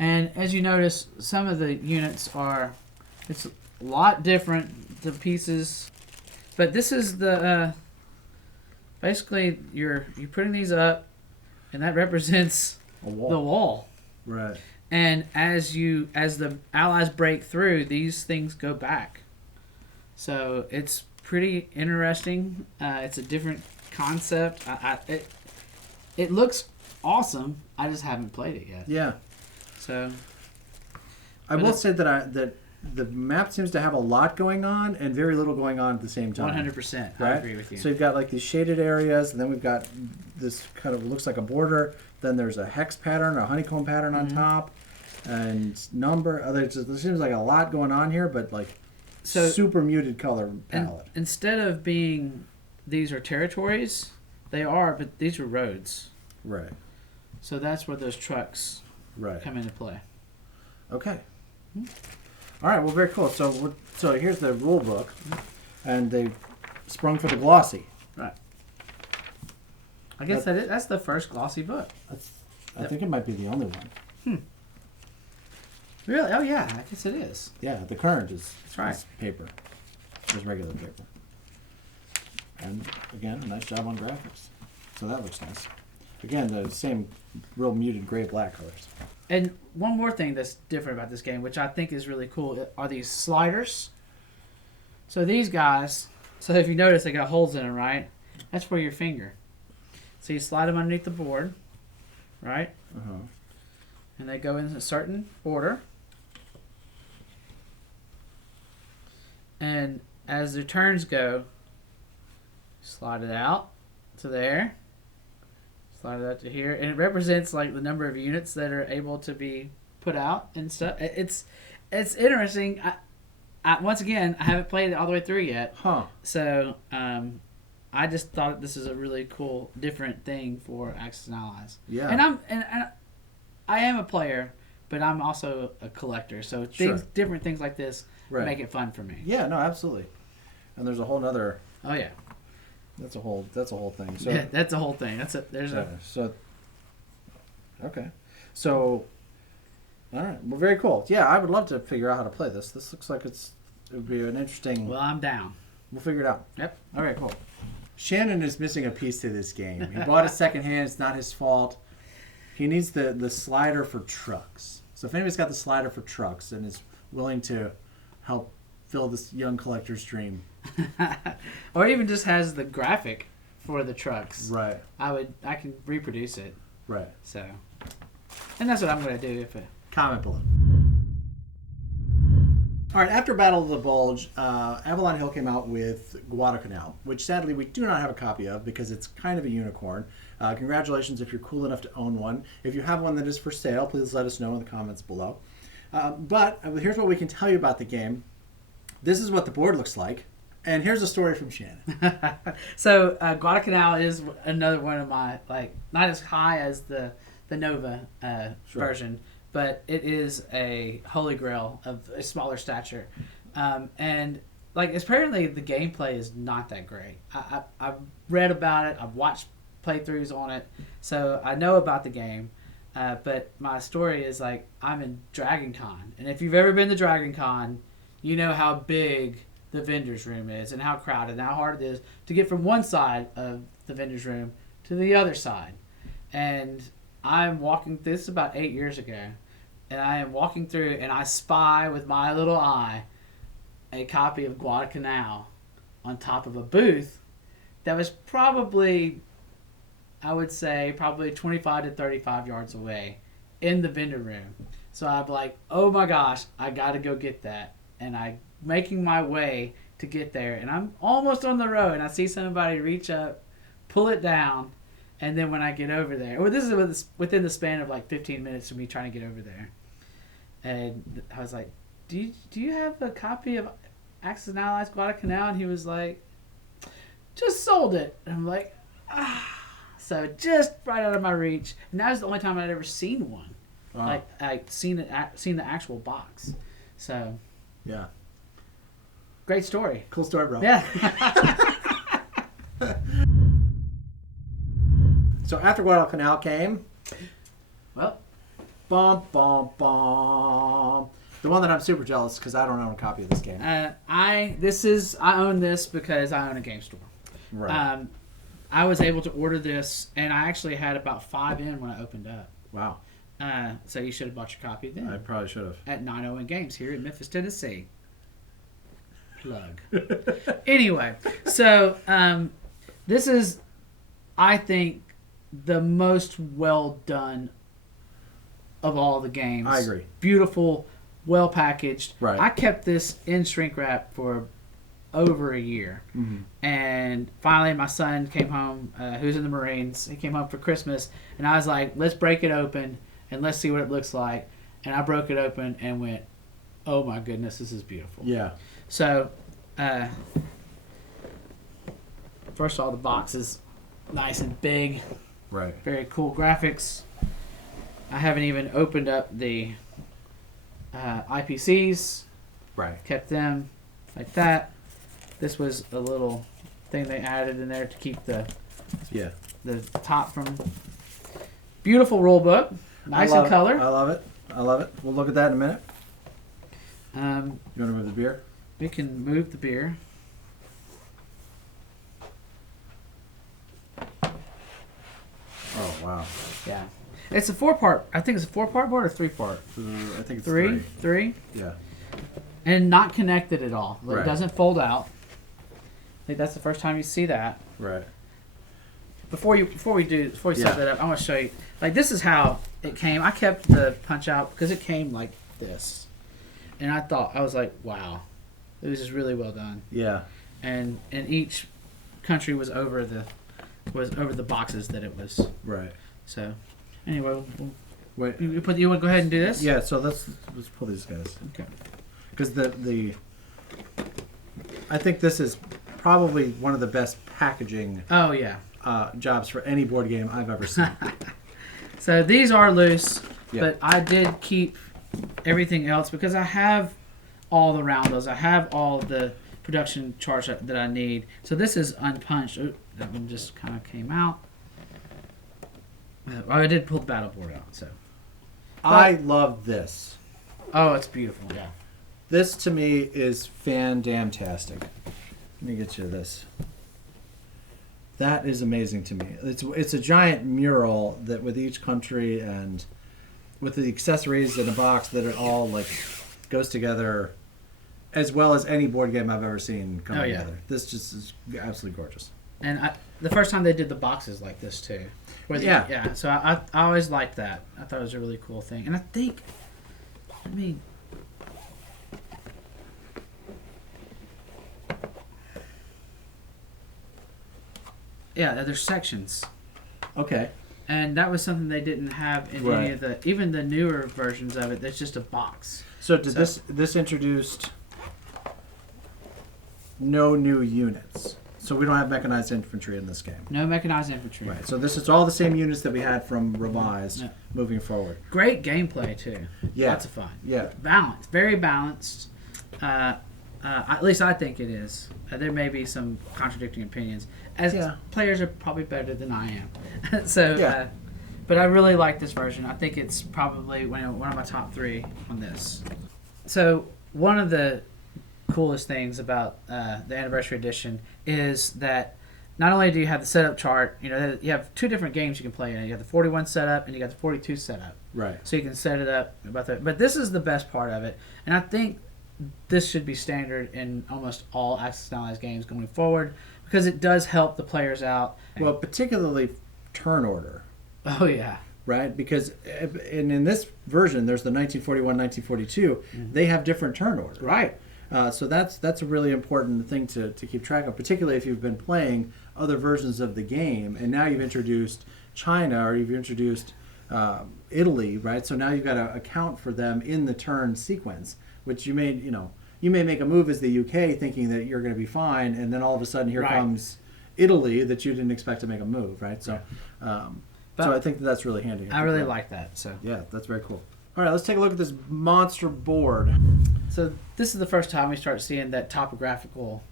And as you notice, some of the units it's a lot different. The pieces, but this is the. Basically, you're putting these up, and that represents the wall. Right. And as the Allies break through, these things go back. So it's pretty interesting. It's a different concept. It looks awesome. I just haven't played it yet. Yeah. So I will say that the map seems to have a lot going on and very little going on at the same time. 100%. Right? I agree with you. So you've got these shaded areas, and then we've got this kind of looks like a border. Then there's a hex pattern, a honeycomb pattern on top, and number. There seems like a lot going on here, but super muted color palette. Instead of being these are territories, they are, but these are roads. Right. So that's where those trucks come into play. Okay. All right. Well, very cool. So here's the rule book, and they sprung for the glossy. Right. I guess that's the first glossy book. I think it might be the only one. Really? Oh yeah. I guess it is. Yeah. The current is paper. It's regular paper. And again, a nice job on graphics. So that looks nice. Again, the same real muted gray-black colors. And one more thing that's different about this game, which I think is really cool, are these sliders. So these guys, if you notice, they got holes in them, right? That's for your finger. So you slide them underneath the board, right? And they go in a certain order. And as the turns go, slide it out to there. Slide it out to here. And it represents the number of units that are able to be put out and stuff. It's interesting. Once again, I haven't played it all the way through yet. So I just thought this is a really cool, different thing for Axis and Allies. Yeah. And I am a player, but I'm also a collector. So different things like this make it fun for me. Yeah, no, absolutely. And there's a whole other. Oh yeah. That's a whole thing. So yeah, that's a whole thing. Okay. So all right. Well, very cool. Yeah, I would love to figure out how to play this. This looks like it would be an interesting. Well, I'm down. We'll figure it out. Yep. All right, cool. Shannon is missing a piece to this game. He bought it secondhand. It's not his fault. He needs the slider for trucks. So if anybody's got the slider for trucks and is willing to help fill this young collector's dream. Or even just has the graphic for the trucks. Right. I can reproduce it. Right. So, and that's what I'm going to do. Comment below. All right, after Battle of the Bulge, Avalon Hill came out with Guadalcanal, which sadly we do not have a copy of because it's kind of a unicorn. Congratulations if you're cool enough to own one. If you have one that is for sale, please let us know in the comments below. But here's what we can tell you about the game. This is what the board looks like. And here's a story from Shannon. So Guadalcanal is another one of my, like, not as high as the Nova version, but it is a holy grail of a smaller stature. And like, apparently the gameplay is not that great. I've read about it. I've watched playthroughs on it. So I know about the game. But my story is, like, I'm in Dragon Con. And if you've ever been to Dragon Con, you know how big the vendor's room is and how crowded and how hard it is to get from one side of the vendor's room to the other side. And I'm walking, this is about 8 years ago, and I am walking through and I spy with my little eye a copy of Guadalcanal on top of a booth that was probably, I would say, probably 25 to 35 yards away in the vendor room. So I'm like, oh my gosh, I got to go get that. And I'm making my way to get there. And I'm almost on the road. And I see somebody reach up, pull it down. And then when I get over there, well, this is within the span of like 15 minutes of me trying to get over there. And I was like, do you have a copy of Axis and Allies Guadalcanal? And he was like, just sold it. And I'm like, ah. So just right out of my reach. And that was the only time I'd ever seen one. Wow. Like, I'd seen the actual box. So... yeah. great story. Cool story, bro. Yeah. So after Guadalcanal came, Well, bum, bum, bum. The one that I'm super jealous because I don't own a copy of this game. I own this because I own a game store. Right. I was able to order this, and I actually had about 5 in when I opened up. Wow. So you should have bought your copy then. I probably should have. At 901 Games here in Memphis, Tennessee. Plug. Anyway, so this is, I think, the most well done of all the games. I agree. Beautiful, well packaged. Right. I kept this in shrink wrap for over a year. Mm-hmm. And finally my son came home, who's in the Marines. He came home for Christmas, and I was like, let's break it open and let's see what it looks like. And I broke it open and went, oh my goodness, this is beautiful. Yeah. So, first of all, the box is nice and big. Right. Very cool graphics. I haven't even opened up the IPCs. Right. Kept them like that. This was a little thing they added in there to keep the top from. Beautiful rule book. Nice in color. I love it. I love it. We'll look at that in a minute. You want to move the beer? We can move the beer. Oh, wow. Yeah. It's a 4-part. I think it's a 4-part board or 3-part? I think it's Three. three. Yeah. And not connected at all. It Right. doesn't fold out. I think that's the first time you see that. Right. Before you set that up, I want to show you. Like, this is how it came. I kept the punch out because it came like this, and I was like, wow, this is really well done. Yeah. And each country was over the boxes that it was. Right. So, anyway, Wait. you want to go ahead and do this? Yeah. So let's pull these guys. Okay. Because I think this is probably one of the best packaging Oh yeah. Jobs for any board game I've ever seen. So these are loose, Yeah. but I did keep everything else because I have all the roundos. I have all the production charts that I need. So this is unpunched. Ooh, that one just kind of came out. I did pull the battle board out. So. I love this. Oh, it's beautiful. Yeah. This to me is fan-damn-tastic. Let me get you this. That is amazing to me. It's a giant mural that with each country and with the accessories in a box that it all like goes together as well as any board game I've ever seen come together. This just is absolutely gorgeous. And the first time they did the boxes like this too. Yeah. So I always liked that. I thought it was a really cool thing. And yeah, there's sections. Okay. And that was something they didn't have in any of the, even the newer versions of it. That's just a box. So did this introduced no new units? So we don't have mechanized infantry in this game. No mechanized infantry. Right. So this is all the same units that we had from Revised moving forward. Great gameplay too. Yeah. Lots of fun. Yeah. Balanced. Very balanced. At least I think it is. There may be some contradicting opinions. As players are probably better than I am. So, but I really like this version. I think it's probably one of my top 3 on this. So one of the coolest things about the Anniversary Edition is that not only do you have the setup chart, you have 2 different games you can play in it. You have the 41 setup and you got the 42 setup. Right. So you can set it up about that. But this is the best part of it, and I think this should be standard in almost all Axis and Allies games going forward because it does help the players out. Well, particularly turn order. Oh yeah. Right, because in this version, there's the 1941, 1942. Mm-hmm. They have different turn orders. Right. So that's a really important thing to keep track of, particularly if you've been playing other versions of the game, and now you've introduced China or you've introduced Italy, right? So now you've got to account for them in the turn sequence, which you may make a move as the UK thinking that you're going to be fine, and then all of a sudden here comes Italy that you didn't expect to make a move, right? So. So I think that's really handy. I really like that. So yeah, that's very cool. All right, let's take a look at this monster board. So this is the first time we start seeing that topographical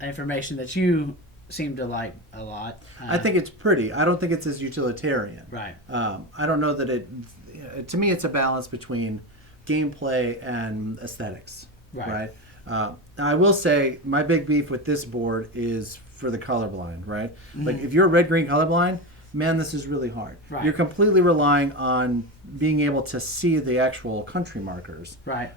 information that you seem to like a lot. I think it's pretty. I don't think it's as utilitarian. Right. I don't know that it. To me, it's a balance between gameplay and aesthetics. Right. I will say my big beef with this board is for the colorblind. Right. Mm-hmm. Like if you're red-green colorblind. Man, this is really hard. Right. You're completely relying on being able to see the actual country markers. Right.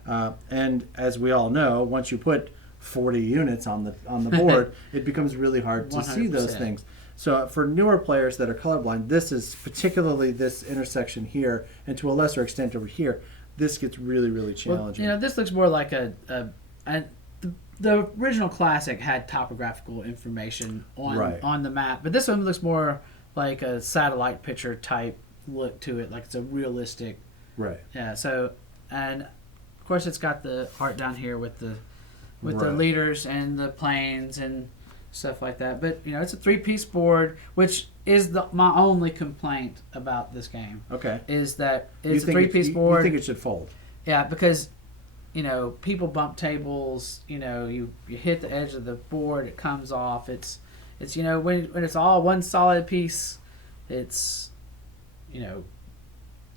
And as we all know, once you put 40 units on the board, it becomes really hard to 100%. see those things. So for newer players that are colorblind, this is particularly this intersection here, and to a lesser extent over here, this gets really, really challenging. Well, this looks more like the original classic had topographical information on the map, but this one looks more like a satellite picture type look to it, like it's a realistic. Right. Yeah. So, and of course, it's got the art down here with the leaders and the planes and stuff like that. But it's a 3-piece board, which is my only complaint about this game. Okay. Is that it's a 3-piece board? You think it should fold? Yeah, because people bump tables. You hit the edge of the board, it comes off. It's when it's all one solid piece, it's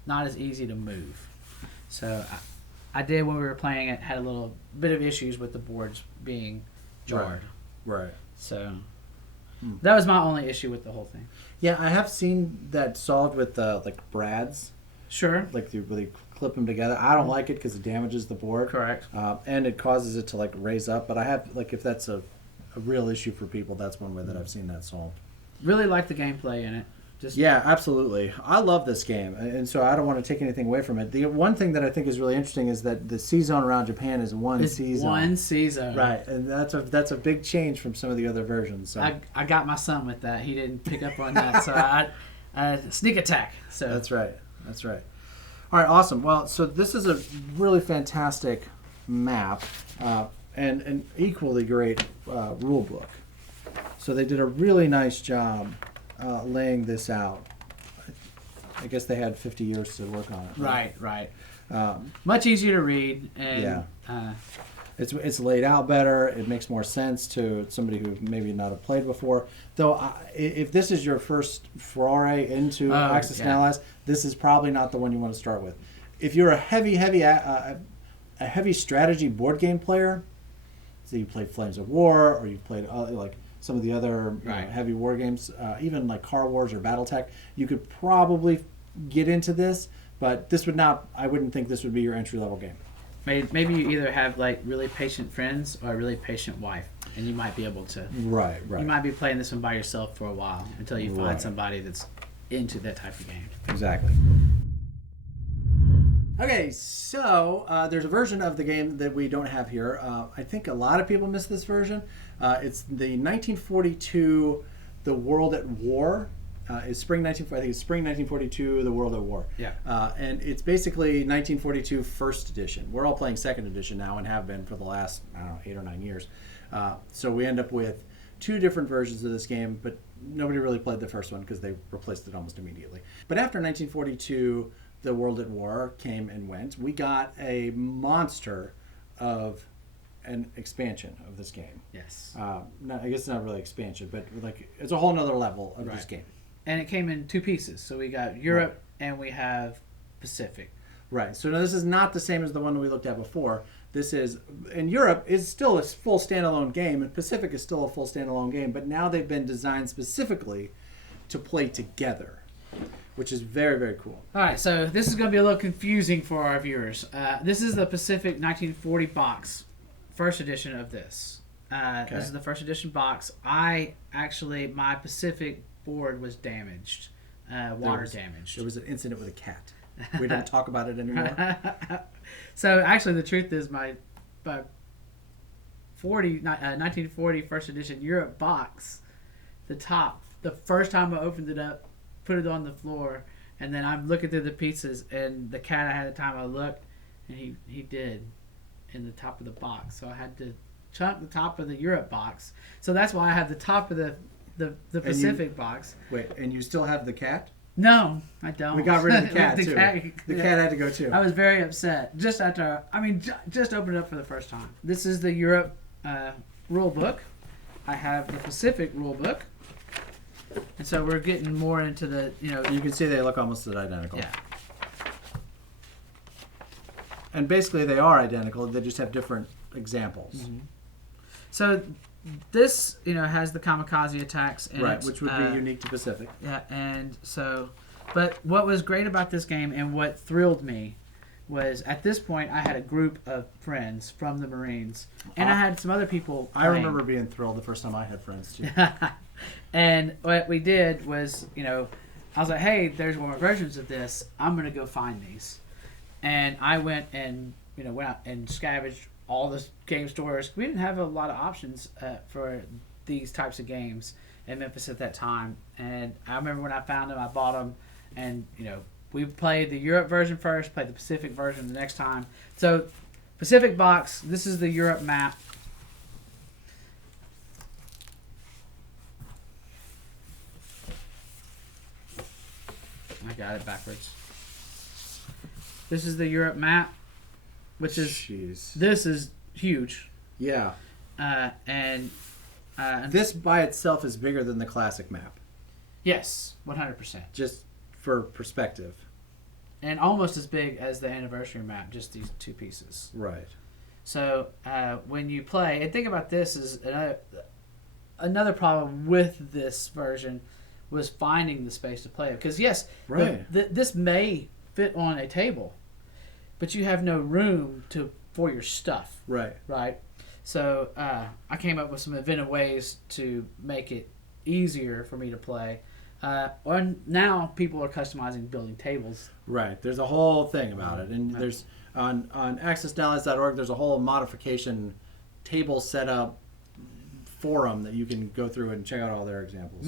not as easy to move. So I did when we were playing it, had a little bit of issues with the boards being jarred. Right. So that was my only issue with the whole thing. Yeah, I have seen that solved with like brads. Sure. Like you really clip them together. I don't like it because it damages the board. Correct. And it causes it to raise up. But I have if that's a real issue for people, that's one way that I've seen that solved. Really like the gameplay in it. Yeah, absolutely. I love this game, and so I don't want to take anything away from it. The one thing that I think is really interesting is that the C-zone around Japan is one C-zone. One C-zone. Right, and that's a big change from some of the other versions. So I got my son with that. He didn't pick up on that, so I sneak attack. So That's right. All right, awesome. Well, so this is a really fantastic map and an equally great rule book. So they did a really nice job laying this out. I guess they had 50 years to work on it. Right. Much easier to read. And, It's laid out better. It makes more sense to somebody who maybe not have played before. Though, if this is your first foray into Axis and Allies, this is probably not the one you want to start with. If you're a heavy strategy board game player, so you played Flames of War, or you've played some of the other heavy war games, even like Car Wars or BattleTech, you could probably get into this. But this would not. I wouldn't think this would be your entry level game. Maybe you either have really patient friends or a really patient wife, and you might be able to. Right. You might be playing this one by yourself for a while until you find somebody that's into that type of game. Exactly. Okay, so there's a version of the game that we don't have here. I think a lot of people miss this version. It's the 1942 The World at War is spring 19. I think it's spring 1942, the World at War. Yeah. And it's basically 1942 first edition. We're all playing second edition now and have been for the last, I don't know, 8 or 9 years. So we end up with 2 different versions of this game, but nobody really played the first one because they replaced it almost immediately. But after 1942, the World at War came and went. We got a monster of an expansion of this game. Yes. I guess not really expansion, but like it's a whole nother level of this game. And it came in 2 pieces. So we got Europe and we have Pacific. Right. So now this is not the same as the one that we looked at before. This is, in Europe, is still a full standalone game, and Pacific is still a full standalone game, but now they've been designed specifically to play together, which is very, very cool. All right, so this is going to be a little confusing for our viewers. This is the Pacific 1940 box, first edition of this. This is the first edition box. My Pacific board was damaged, water damaged. There was an incident with a cat. We don't talk about it anymore. So actually, the truth is my 1940 first edition Europe box, the top, the first time I opened it up, put it on the floor, and then I'm looking through the pieces, and the cat I had the time I looked, and he did in the top of the box. So I had to chunk the top of the Europe box. So that's why I have the top of the Pacific box. Wait, and you still have the cat? No, I don't. We got rid of the cat, too. The Yeah. cat had to go, too. I was very upset. Just after, just opened it up for the first time. This is the Europe rule book. I have the Pacific rule book. And so we're getting more into the, You can see they look almost identical. Yeah. And basically they are identical. They just have different examples. Mm-hmm. So this, has the kamikaze attacks in it. Which would be unique to Pacific. Yeah, and so, but what was great about this game and what thrilled me was at this point I had a group of friends from the Marines, and I had some other people playing. I remember being thrilled the first time I had friends too. And what we did was, I was like, hey, there's more versions of this. I'm going to go find these. And I went and, went out and scavenged all the game stores. We didn't have a lot of options for these types of games in Memphis at that time. And I remember when I found them, I bought them. And, we played the Europe version first, played the Pacific version the next time. So, Pacific box, this is the Europe map. I got it backwards. This is the Europe map, which is this is huge. Yeah. And this by itself is bigger than the classic map. Yes, 100%. Just for perspective. And almost as big as the anniversary map, just these 2 pieces. Right. So when you play, and think about this is another problem with this version was finding the space to play it. Because yes, this may fit on a table, but you have no room for your stuff. Right. Right. So I came up with some inventive ways to make it easier for me to play. And now people are customizing building tables. Right. There's a whole thing about it, and there's on accessdallas.org. There's a whole modification table setup forum that you can go through and check out all their examples.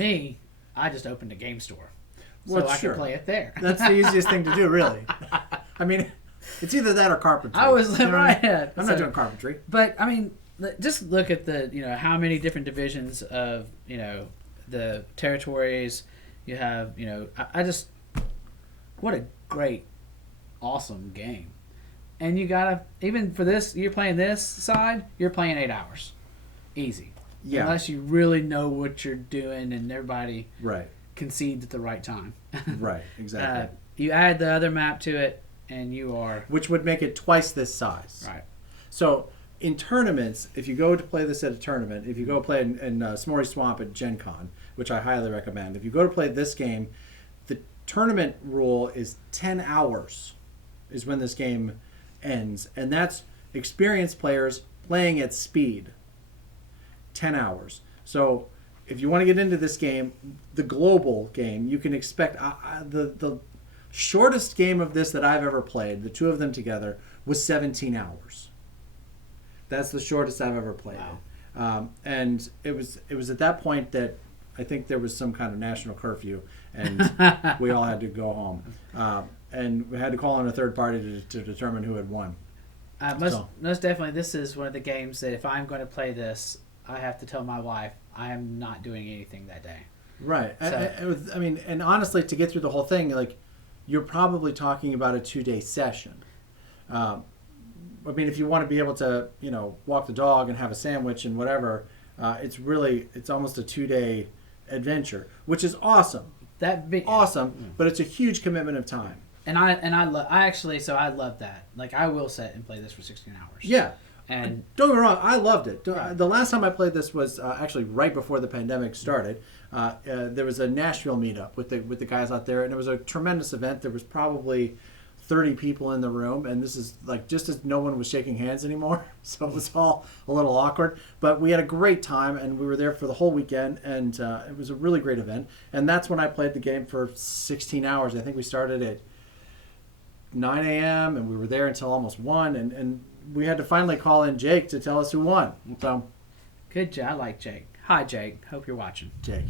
I just opened a game store, so I can play it there. That's the easiest thing to do, really. I mean, it's either that or carpentry. I was right. I'm not doing carpentry, but I mean, just look at the how many different divisions of the territories you have. What a great, awesome game. And you gotta, even for this, you're playing this side, you're playing 8 hours, easy. Yeah. Unless you really know what you're doing and everybody right concedes at the right time. Right. Exactly. You add the other map to it, and you are, which would make it twice this size. Right. So in tournaments, if you go to play this at a tournament, if you go play in S'more Swamp at Gen Con, which I highly recommend, if you go to play this game, the tournament rule is 10 hours is when this game ends. And that's experienced players playing at speed. 10 hours. So if you want to get into this game, the global game, you can expect the shortest game of this that I've ever played, the 2 of them together, was 17 hours. That's the shortest I've ever played. Wow. And it was at that point that I think there was some kind of national curfew, and we all had to go home. And we had to call on a third party to determine who had won. Most definitely, this is one of the games that if I'm going to play this, I have to tell my wife I am not doing anything that day. Right. So, I mean, and honestly, to get through the whole thing, like, you're probably talking about a 2-day session. I mean, if you want to be able to, walk the dog and have a sandwich and whatever, it's almost a 2-day adventure, which is awesome. Awesome, but it's a huge commitment of time. And I love that. Like, I will sit and play this for 16 hours. Yeah. And don't get me wrong, I loved it. Right. The last time I played this was actually right before the pandemic started. There was a Nashville meetup with the guys out there, and it was a tremendous event. There was probably 30 people in the room, and this is like just as no one was shaking hands anymore, so it was all a little awkward. But we had a great time, and we were there for the whole weekend, and it was a really great event. And that's when I played the game for 16 hours. I think we started at 9 a.m. and we were there until almost 1, and we had to finally call in Jake to tell us who won. So, good job. I like Jake. Hi, Jake. Hope you're watching. Jake,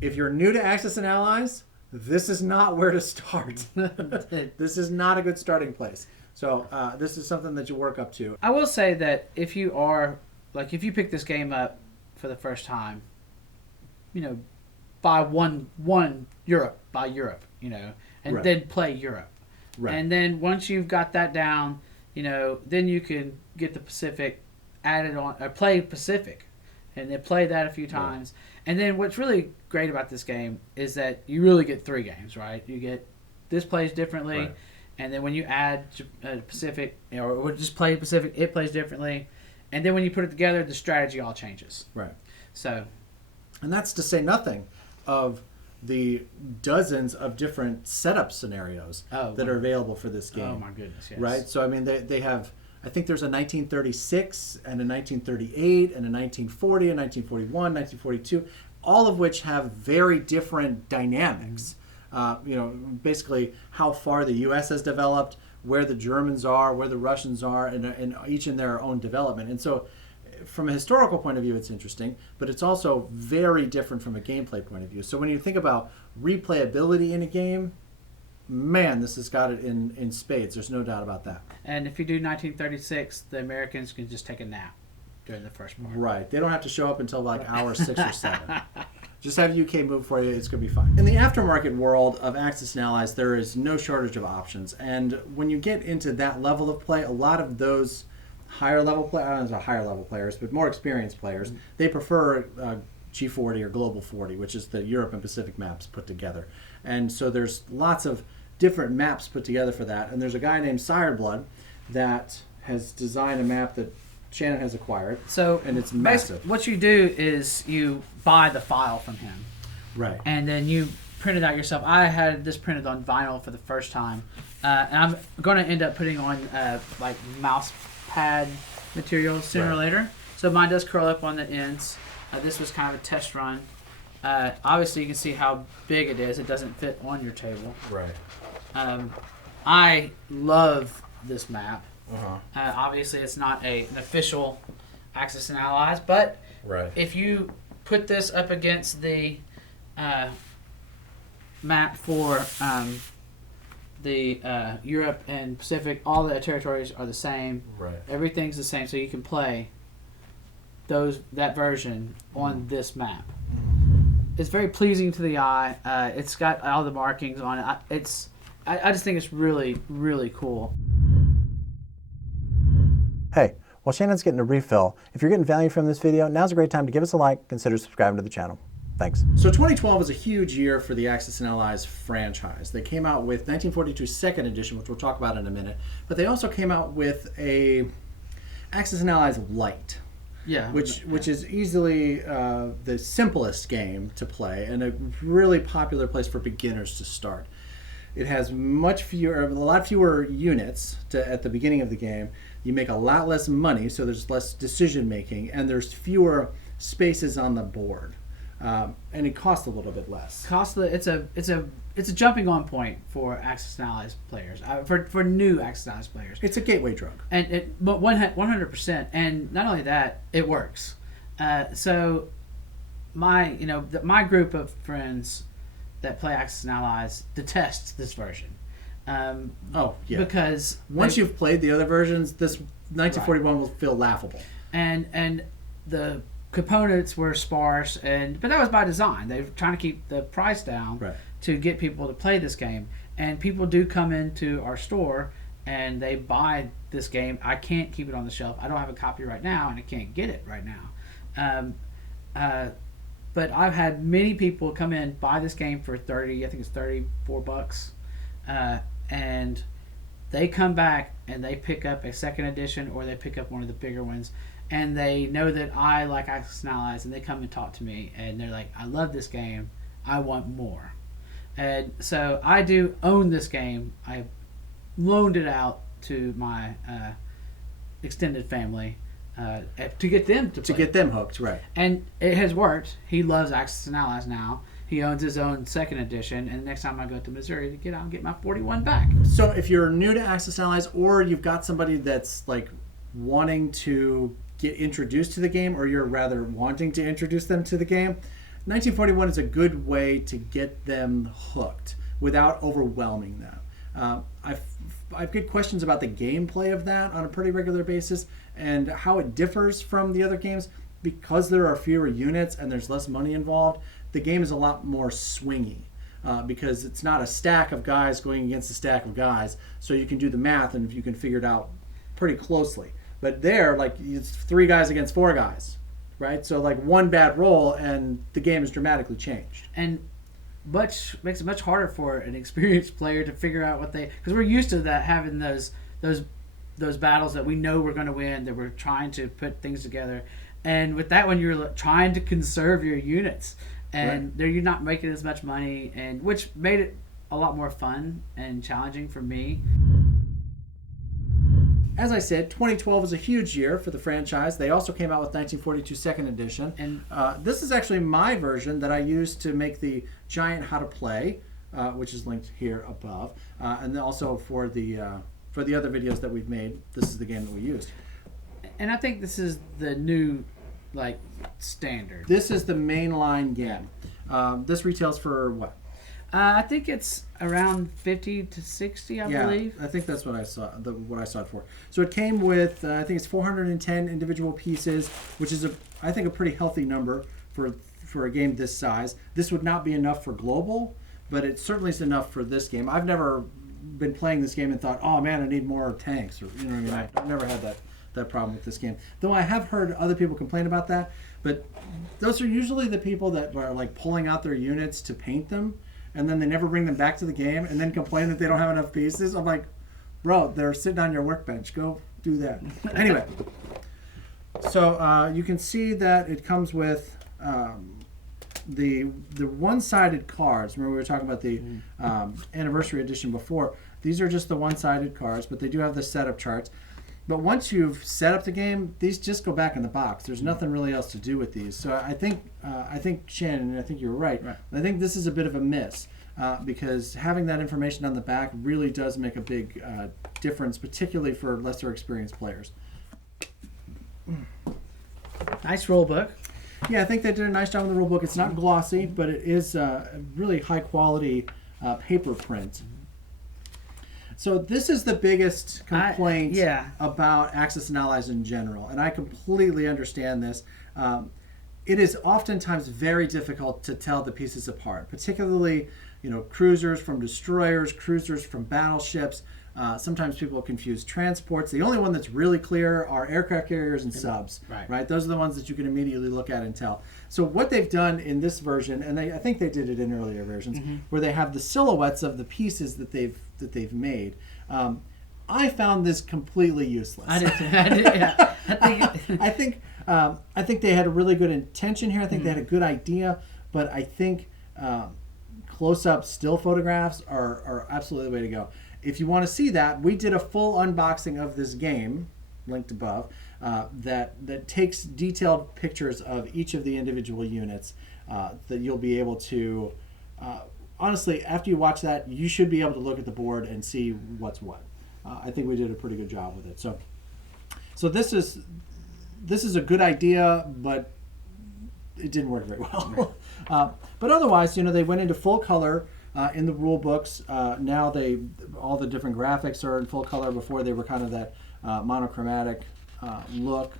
if you're new to Axis and Allies, this is not where to start. This is not a good starting place. So this is something that you work up to. I will say that if you pick this game up for the first time, buy one Europe, and Right. then play Europe. Right. And then once you've got that down, then you can get the Pacific added on, or play Pacific, and then play that a few times. Right. And then what's really great about this game is that you really get 3 games, right? You get this plays differently, right. And then when you add Pacific, or just play Pacific, it plays differently. And then when you put it together, the strategy all changes. Right. So, and that's to say nothing of the dozens of different setup scenarios that are available for this game. Oh my goodness, yes. Right? So I mean they have, I think there's a 1936 and a 1938 and a 1940, a 1941, 1942, all of which have very different dynamics. Basically how far the U.S. has developed, where the Germans are, where the Russians are, and each in their own development. And so from a historical point of view, it's interesting, but it's also very different from a gameplay point of view. So when you think about replayability in a game, man, this has got it in spades. There's no doubt about that. And if you do 1936, the Americans can just take a nap during the first part. Right. They don't have to show up until like hour 6 or 7. Just have UK move for you. It's going to be fine. In the aftermarket world of Axis and Allies, there is no shortage of options. And when you get into that level of play, a lot of those higher level players, I don't know, higher level players, but more experienced players, they prefer G40 or Global 40, which is the Europe and Pacific maps put together. And so there's lots of different maps put together for that. And there's a guy named Siredblood that has designed a map that Shannon has acquired. So, and it's massive. What you do is you buy the file from him. Right. And then you print it out yourself. I had this printed on vinyl for the first time. And I'm going to end up putting on like mouse pad material sooner or later. So mine does curl up on the ends. This was kind of a test run. Obviously, you can see how big it is. It doesn't fit on your table. Right. I love this map. Uh-huh. Obviously, it's not an official Axis and Allies, but if you put this up against the map for the Europe and Pacific, all the territories are the same. Right. Everything's the same, so you can play that version on this map. It's very pleasing to the eye. It's got all the markings on it. I just think it's really, really cool. Hey, while Shannon's getting a refill, if you're getting value from this video, now's a great time to give us a like, consider subscribing to the channel. Thanks. So 2012 was a huge year for the Axis and Allies franchise. They came out with 1942 Second Edition, which we'll talk about in a minute, but they also came out with a Axis and Allies Lite. Yeah, which is easily the simplest game to play and a really popular place for beginners to start. It has a lot fewer units at the beginning of the game. You make a lot less money, so there's less decision making, and there's fewer spaces on the board, and it costs a little bit less. It's a jumping on point for Axis and Allies players, for new Axis and Allies players. It's a gateway drug, but 100%. And not only that, it works. So my group of friends that play Axis and Allies detests this version. Oh, yeah. Because once you've played the other versions, this 1941 will feel laughable. And the components were sparse, but that was by design. They were trying to keep the price down to get people to play this game. And people do come into our store and they buy this game. I can't keep it on the shelf. I don't have a copy right now, and I can't get it right now. But I've had many people come in, buy this game for $34, and they come back and they pick up a second edition, or they pick up one of the bigger ones, and they know that I like Axis and Allies, and they come and talk to me, and they're like, I love this game, I want more. And so I do own this game. I loaned it out to my extended family to get them to play. To get them hooked, right. And it has worked. He loves Axis and Allies now. He owns his own second edition, and next time I go to Missouri to get out and get my 41 back. So if you're new to Axis and Allies, or you've got somebody that's like wanting to get introduced to the game, or you're rather wanting to introduce them to the game, 1941 is a good way to get them hooked without overwhelming them. I've good questions about the gameplay of that on a pretty regular basis, and how it differs from the other games. Because there are fewer units and there's less money involved, the game is a lot more swingy, because it's not a stack of guys going against a stack of guys, so you can do the math and you can figure it out pretty closely. But there, like, it's 3 guys against 4 guys, right? So like one bad roll and the game is dramatically changed. And makes it much harder for an experienced player to figure out what because we're used to that, having those battles that we know we're going to win, that we're trying to put things together. And with that one, you're trying to conserve your units, and you're not making as much money, and which made it a lot more fun and challenging for me. As I said, 2012 was a huge year for the franchise. They also came out with 1942 Second Edition. And this is actually my version that I used to make the giant How to Play, which is linked here above. And then also for the other videos that we've made, this is the game that we used. And I think this is the new, standard. This is the mainline game. This retails for what? I think it's around 50 to 60, I believe. I think that's what I saw. What I saw it for. So it came with, I think it's 410 individual pieces, which is I think a pretty healthy number for a game this size. This would not be enough for global, but it certainly is enough for this game. I've never been playing this game and thought, oh man, I need more tanks, or you know what I mean. Right. I've never had that problem with this game. Though I have heard other people complain about that, but those are usually the people that are like pulling out their units to paint them, and then they never bring them back to the game, and then complain that they don't have enough pieces. I'm like, bro, they're sitting on your workbench. Go do that. Anyway, so you can see that it comes with the one-sided cards. Remember, we were talking about the anniversary edition before. These are just the one-sided cards, but they do have the setup charts. But once you've set up the game, these just go back in the box. There's nothing really else to do with these. So I think Shannon, I think you're right. I think this is a bit of a miss, because having that information on the back really does make a big difference, particularly for lesser experienced players. Nice rule book. Yeah, I think they did a nice job with the rule book. It's not glossy, but it is a really high quality paper print. So this is the biggest complaint about Axis and Allies in general, and I completely understand this. It is oftentimes very difficult to tell the pieces apart, particularly cruisers from destroyers, cruisers from battleships. Sometimes people confuse transports. The only one that's really clear are aircraft carriers and subs. Right? Those are the ones that you can immediately look at and tell. So what they've done in this version, and I think they did it in earlier versions, where they have the silhouettes of the pieces that they've made. I found this completely useless. I did. Yeah. I think they had a really good intention here. I think they had a good idea, but I think close-up still photographs are absolutely the way to go. If you want to see that, we did a full unboxing of this game, linked above, that takes detailed pictures of each of the individual units that you'll be able to... honestly, after you watch that, you should be able to look at the board and see what's what. I think we did a pretty good job with it. So this is a good idea, but it didn't work very well. But otherwise, they went into full color in the rule books. Now all the different graphics are in full color. Before they were kind of that monochromatic look.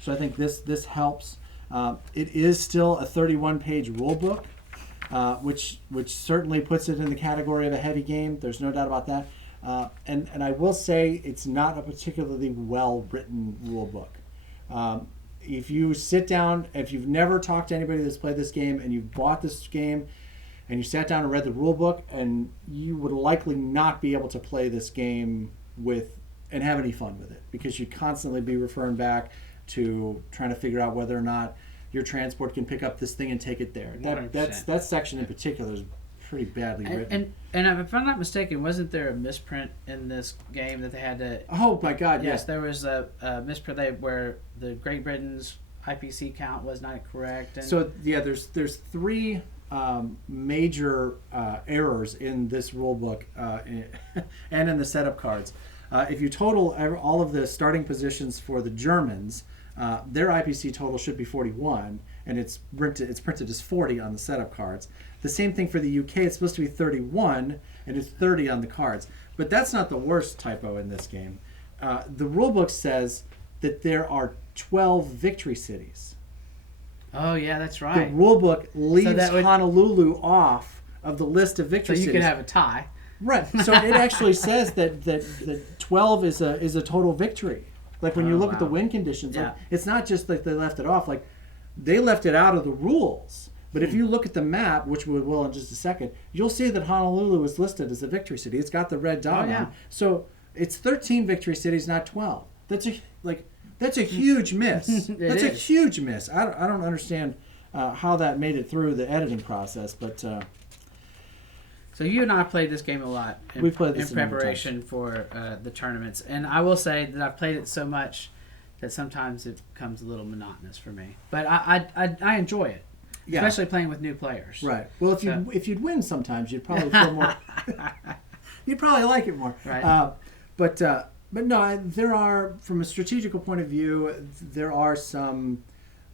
So I think this helps. It is still a 31-page rule book, which certainly puts it in the category of a heavy game. There's no doubt about that. And I will say it's not a particularly well-written rule book. If you sit down, if you've never talked to anybody that's played this game and you've bought this game and you sat down and read the rule book, and you would likely not be able to play this game and have any fun with it, because you'd constantly be referring back to trying to figure out whether or not your transport can pick up this thing and take it there. That section in particular is pretty badly written. And if I'm not mistaken, wasn't there a misprint in this game that they had to... Oh my God, yes. There was a misprint where the Great Britain's IPC count was not correct. And so, yeah, there's three major errors in this rule book and in the setup cards. If you total all of the starting positions for the Germans, their IPC total should be 41, and it's printed as 40 on the setup cards. The same thing for the UK. It's supposed to be 31, and it's 30 on the cards. But that's not the worst typo in this game. The rulebook says that there are 12 victory cities. Oh, yeah, that's right. The rulebook leaves Honolulu off of the list of victory cities. So you could have a tie. Right. So it actually says that 12 is a total victory. Like when you look at the win conditions, like, it's not just like they left it off. Like they left it out of the rules. But if you look at the map, which we will in just a second, you'll see that Honolulu is listed as a victory city. It's got the red dot on. So it's 13 victory cities, not 12. That's a huge miss. That's a huge miss. I don't understand how that made it through the editing process, but. So you and I played this game a lot in preparation for the tournaments, and I will say that I've played it so much that sometimes it becomes a little monotonous for me. But I enjoy it, especially playing with new players. Right. Well, if you'd win sometimes, you'd probably feel more. You'd probably like it more. Right. But no, there are, from a strategical point of view, there are some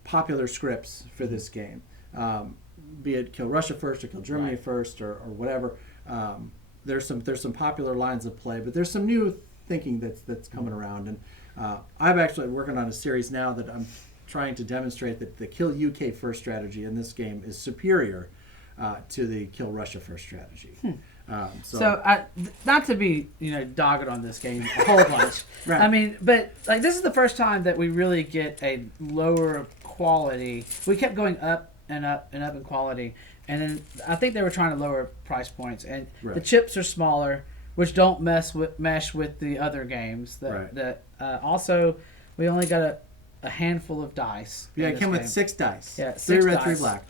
popular scripts for this game. Be it kill Russia first or kill Germany first or whatever. There's some popular lines of play, but there's some new thinking that's coming around. And I'm actually working on a series now that I'm trying to demonstrate that the kill UK first strategy in this game is superior to the kill Russia first strategy. So not to be dogged on this game a whole bunch. Right. I mean, but like this is the first time that we really get a lower quality. We kept going up and up and up in quality, and then I think they were trying to lower price points, and the chips are smaller, which don't mesh with the other games. Also, we only got a handful of dice. Yeah, it came with 6 dice. Yeah, 3 red, 3 black,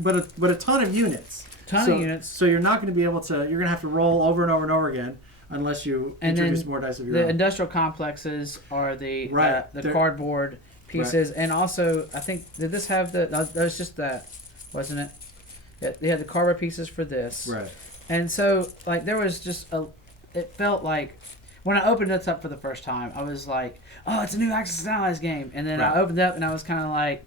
but a ton of units. So you're not going to be able to. You're going to have to roll over and over and over again unless you introduce more dice of your own. The industrial complexes are the cardboard pieces, and also I think did this have that was just that, wasn't it? Yeah, they had the cardboard pieces for this, right? And so like there was just it felt like when I opened this up for the first time, I was like, oh, it's a new Axis and Allies game, and then I opened it up and I was kind of like,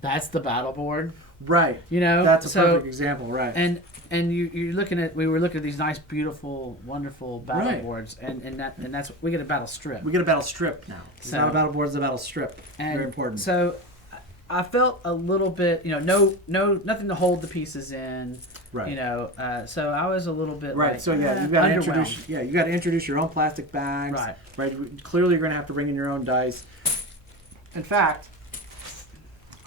that's the battle board, right? That's a perfect example, right? And you're looking at we were looking at these nice, beautiful, wonderful battle boards, and that's we get a battle strip. We get a battle strip now. It's not a battle board; it's a battle strip. Very important. So I felt a little bit, nothing to hold the pieces in. Right. So I was a little bit right. So you got to introduce your own plastic bags. Right. Right. Clearly, you're going to have to bring in your own dice. In fact,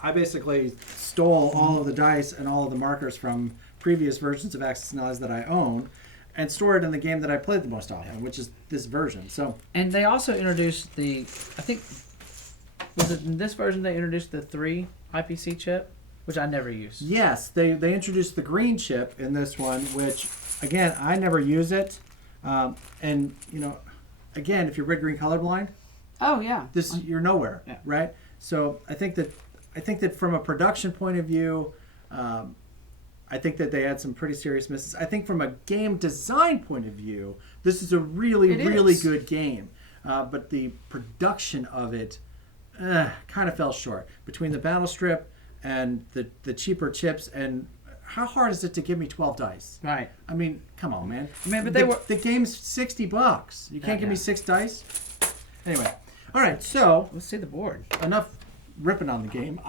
I basically stole all of the dice and all of the markers from previous versions of Axis and Allies that I own, and store it in the game that I played the most often, which is this version. So. And they also introduced I think, was it in this version they introduced the 3 IPC chip, which I never used. Yes, they introduced the green chip in this one, which again I never use it, and again if you're red green colorblind, you're nowhere, right? So I think that from a production point of view. I think that they had some pretty serious misses. I think from a game design point of view, this is a really good game. But the production of it, kind of fell short between the battle strip and the cheaper chips. And how hard is it to give me 12 dice? Right. I mean, come on, man. I mean, but the game's $60. You can't give me 6 dice. Anyway, all right. So let's see the board. enough ripping on the game.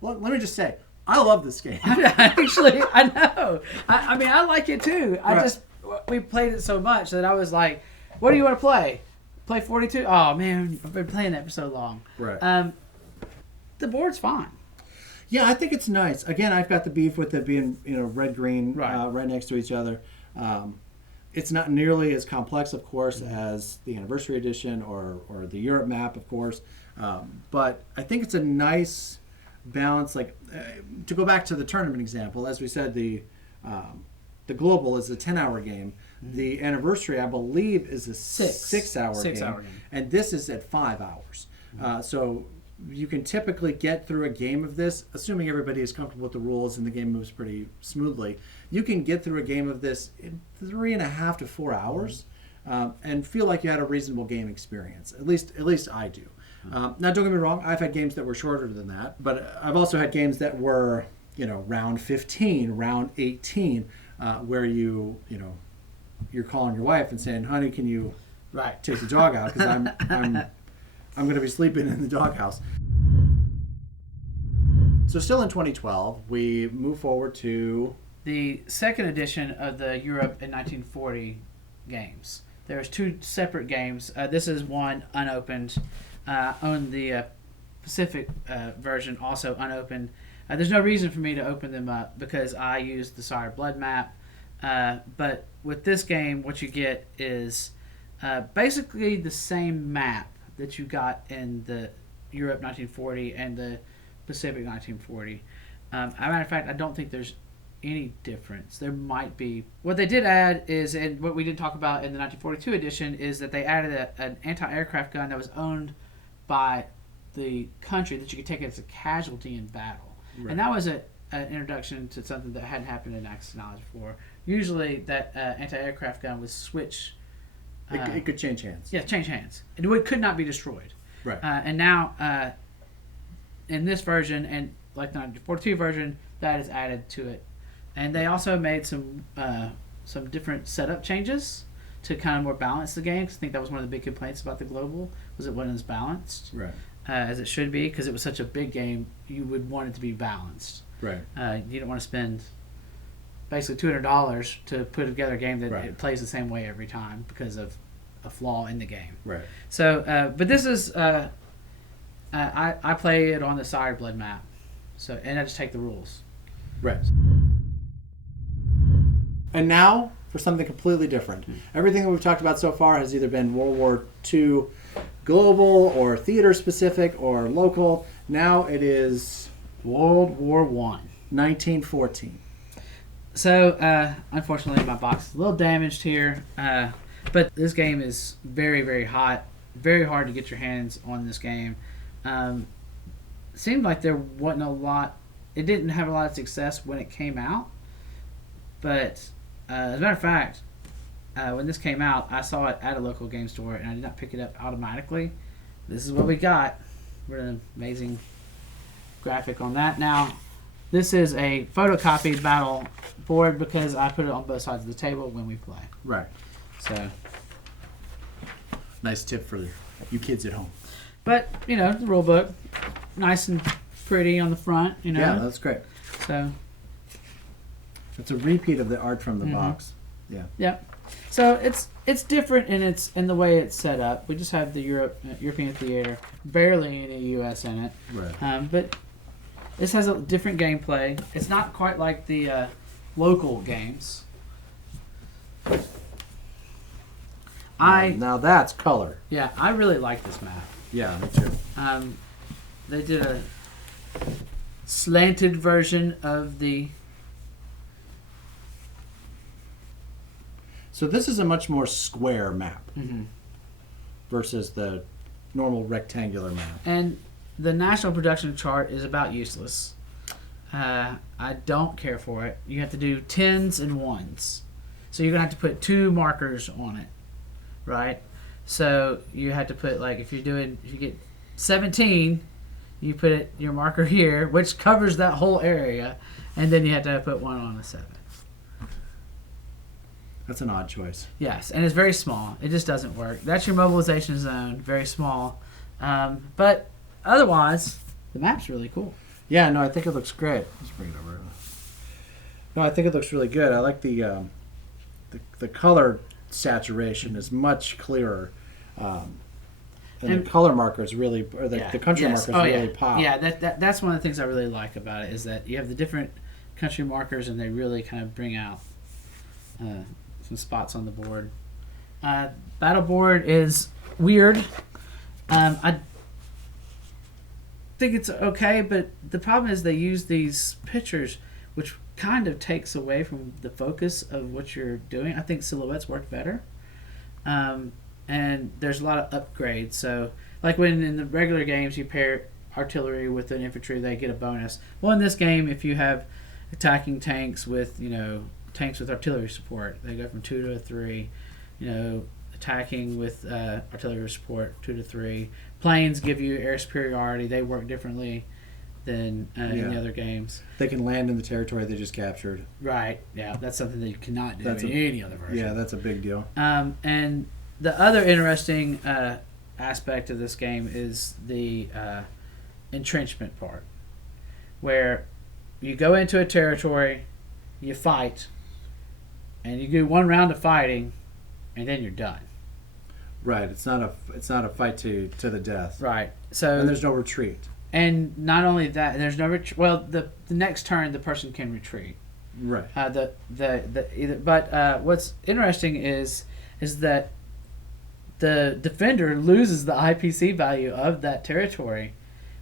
Let me just say, I love this game. Actually, I know. I mean, I like it too. Right. We played it so much that I was like, "What do you want to play? Play 42? Oh man, I've been playing that for so long." Right. The board's fine. Yeah, I think it's nice. Again, I've got the beef with it being red green Right. next to each other. It's not nearly as complex, of course, as the Anniversary Edition or the Europe map, of course. But I think it's a nice balance. Like to go back to the tournament example, as we said, the Global is a 10-hour game. Mm-hmm. The Anniversary, I believe, is a 6-hour game. And this is at 5 hours. Mm-hmm. So you can typically get through a game of this, assuming everybody is comfortable with the rules and the game moves pretty smoothly. You can get through a game of this in 3.5 to 4 hours, and feel like you had a reasonable game experience. At least I do. Now, don't get me wrong. I've had games that were shorter than that, but I've also had games that were, round 15, round 18, where you're calling your wife and saying, "Honey, can you take the dog out? Because I'm going to be sleeping in the doghouse." So still in 2012, we move forward to the second edition of the Europe in 1940 games. There's 2 separate games. This is one unopened. On the Pacific version, also unopened. There's no reason for me to open them up because I use the Siredblood Map. But with this game, what you get is basically the same map that you got in the Europe 1940 and the Pacific 1940. As a matter of fact, I don't think there's any difference. There might be. What they did add is, and what we did talk about in the 1942 edition, is that they added an anti-aircraft gun that was owned by the country that you could take as a casualty in battle. Right. And that was an introduction to something that hadn't happened in Axis Knowledge before. Usually that anti-aircraft gun would switch. It could change hands. Yeah, change hands. It could not be destroyed. Right. And now, in this version, and like the 1942 version, that is added to it. And they also made some different setup changes to kind of more balance the game. Cause I think that was one of the big complaints about the Global, was it wasn't as balanced as it should be, because it was such a big game. You would want it to be balanced. Right. You don't want to spend basically $200 to put together a game that it plays the same way every time because of a flaw in the game. Right. So, but this is I play it on the Siredblood map, and I just take the rules. Right. And now for something completely different. Everything that we've talked about so far has either been World War II global or theater specific or local. Now it is World War I. 1914. So, unfortunately, my box is a little damaged here. But this game is very, very hot. Very hard to get your hands on this game. Seemed like there wasn't a lot. It didn't have a lot of success when it came out. But as a matter of fact, when this came out, I saw it at a local game store, and I did not pick it up automatically. This is what we got. We're an amazing graphic on that. Now, this is a photocopied battle board because I put it on both sides of the table when we play. Right. So, nice tip for you kids at home. But, the rule book, nice and pretty on the front, Yeah, that's great. So, it's a repeat of the art from the box. Yeah. Yeah. So it's different in the way it's set up. We just have the European theater, barely any U.S. in it. Right. But this has a different gameplay. It's not quite like the local games. Now that's color. Yeah, I really like this map. Yeah, me too. They did a slanted version of the. So this is a much more square map versus the normal rectangular map. And the national production chart is about useless. I don't care for it. You have to do 10s and 1s. So you're going to have to put 2 markers on it, right? So you have to put, like, if you get 17, you put your marker here, which covers that whole area, and then you have to put one on a 7. That's an odd choice. Yes, and it's very small. It just doesn't work. That's your mobilization zone, very small. But otherwise, the map's really cool. Yeah, no, I think it looks great. Let's bring it over. No, I think it looks really good. I like the color saturation is much clearer. And the color markers really, or the country markers really pop. Yeah, that's one of the things I really like about it is that you have the different country markers and they really kind of bring out some spots on the board. Battle board is weird. I think it's okay, but the problem is they use these pictures, which kind of takes away from the focus of what you're doing. I think silhouettes work better. And there's a lot of upgrades. So, like when in the regular games you pair artillery with an infantry, they get a bonus. Well, in this game, if you have attacking tanks with, tanks with artillery support, they go from 2 to a 3. Attacking with artillery support, 2 to 3. Planes give you air superiority. They work differently than in the other games. They can land in the territory they just captured. Right. Yeah, that's something that you cannot do in any other version. Yeah, that's a big deal. And the other interesting aspect of this game is the entrenchment part, where you go into a territory, you fight, and you do one round of fighting, and then you're done. Right. It's not a fight to the death. Right. So and there's no retreat. And not only that, there's no the next turn the person can retreat. Right. But what's interesting is that the defender loses the IPC value of that territory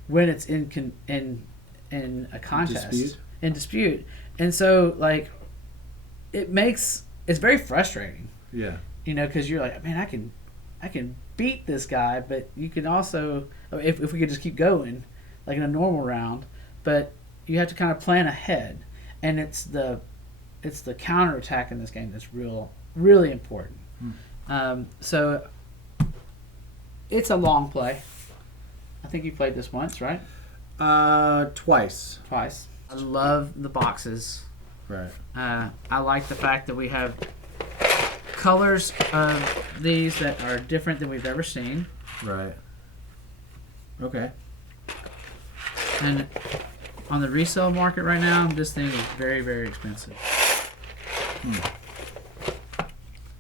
when it's in a contest, in dispute, and so it's very frustrating. Yeah. Because you're like, man, I can beat this guy, but you can also, if we could just keep going, like in a normal round, but you have to kind of plan ahead, and it's the counterattack in this game that's really important. So it's a long play. I think you played this once, right? Twice. I love the boxes. Right. I like the fact that we have colors of these that are different than we've ever seen. Right. Okay. And on the resale market right now, this thing is very, very expensive.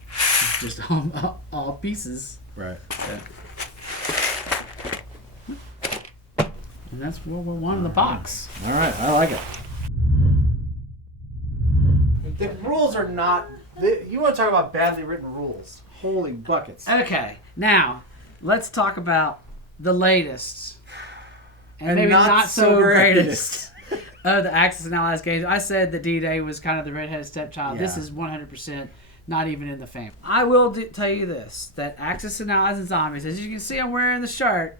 It's just all pieces. Right. Yeah. And that's World War I in the box. All right. I like it. The rules are not... You want to talk about badly written rules. Holy buckets. Okay. Now, let's talk about the latest. And maybe not so greatest of the Axis and Allies games. I said that D-Day was kind of the redheaded stepchild. Yeah. This is 100% not even in the family. I will tell you this, that Axis and Allies and Zombies, as you can see I'm wearing the shirt,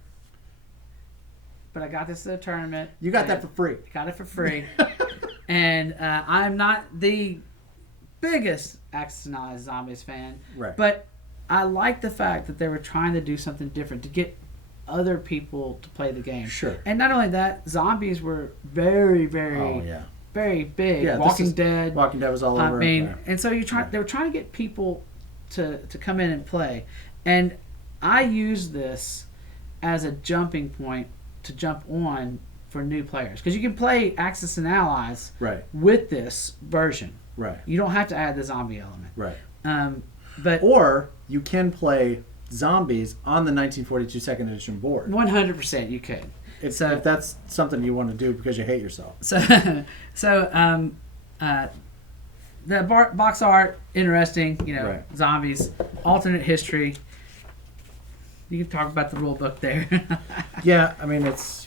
but I got this at a tournament. You got that for free. Got it for free. And I'm not the biggest Axis and Allies Zombies fan, right. But I like the fact that they were trying to do something different to get other people to play the game. Sure. And not only that, zombies were very, very, very big. Yeah, Walking Dead was all over. I mean, and so they were trying to get people to come in and play. And I use this as a jumping point to jump on for new players. Because you can play Axis and Allies with this version. Right. You don't have to add the zombie element. Right. Or you can play zombies on the 1942 second edition board. 100% you could. If that's something you want to do because you hate yourself. The box art, interesting, zombies, alternate history. You can talk about the rule book there. Yeah, I mean it's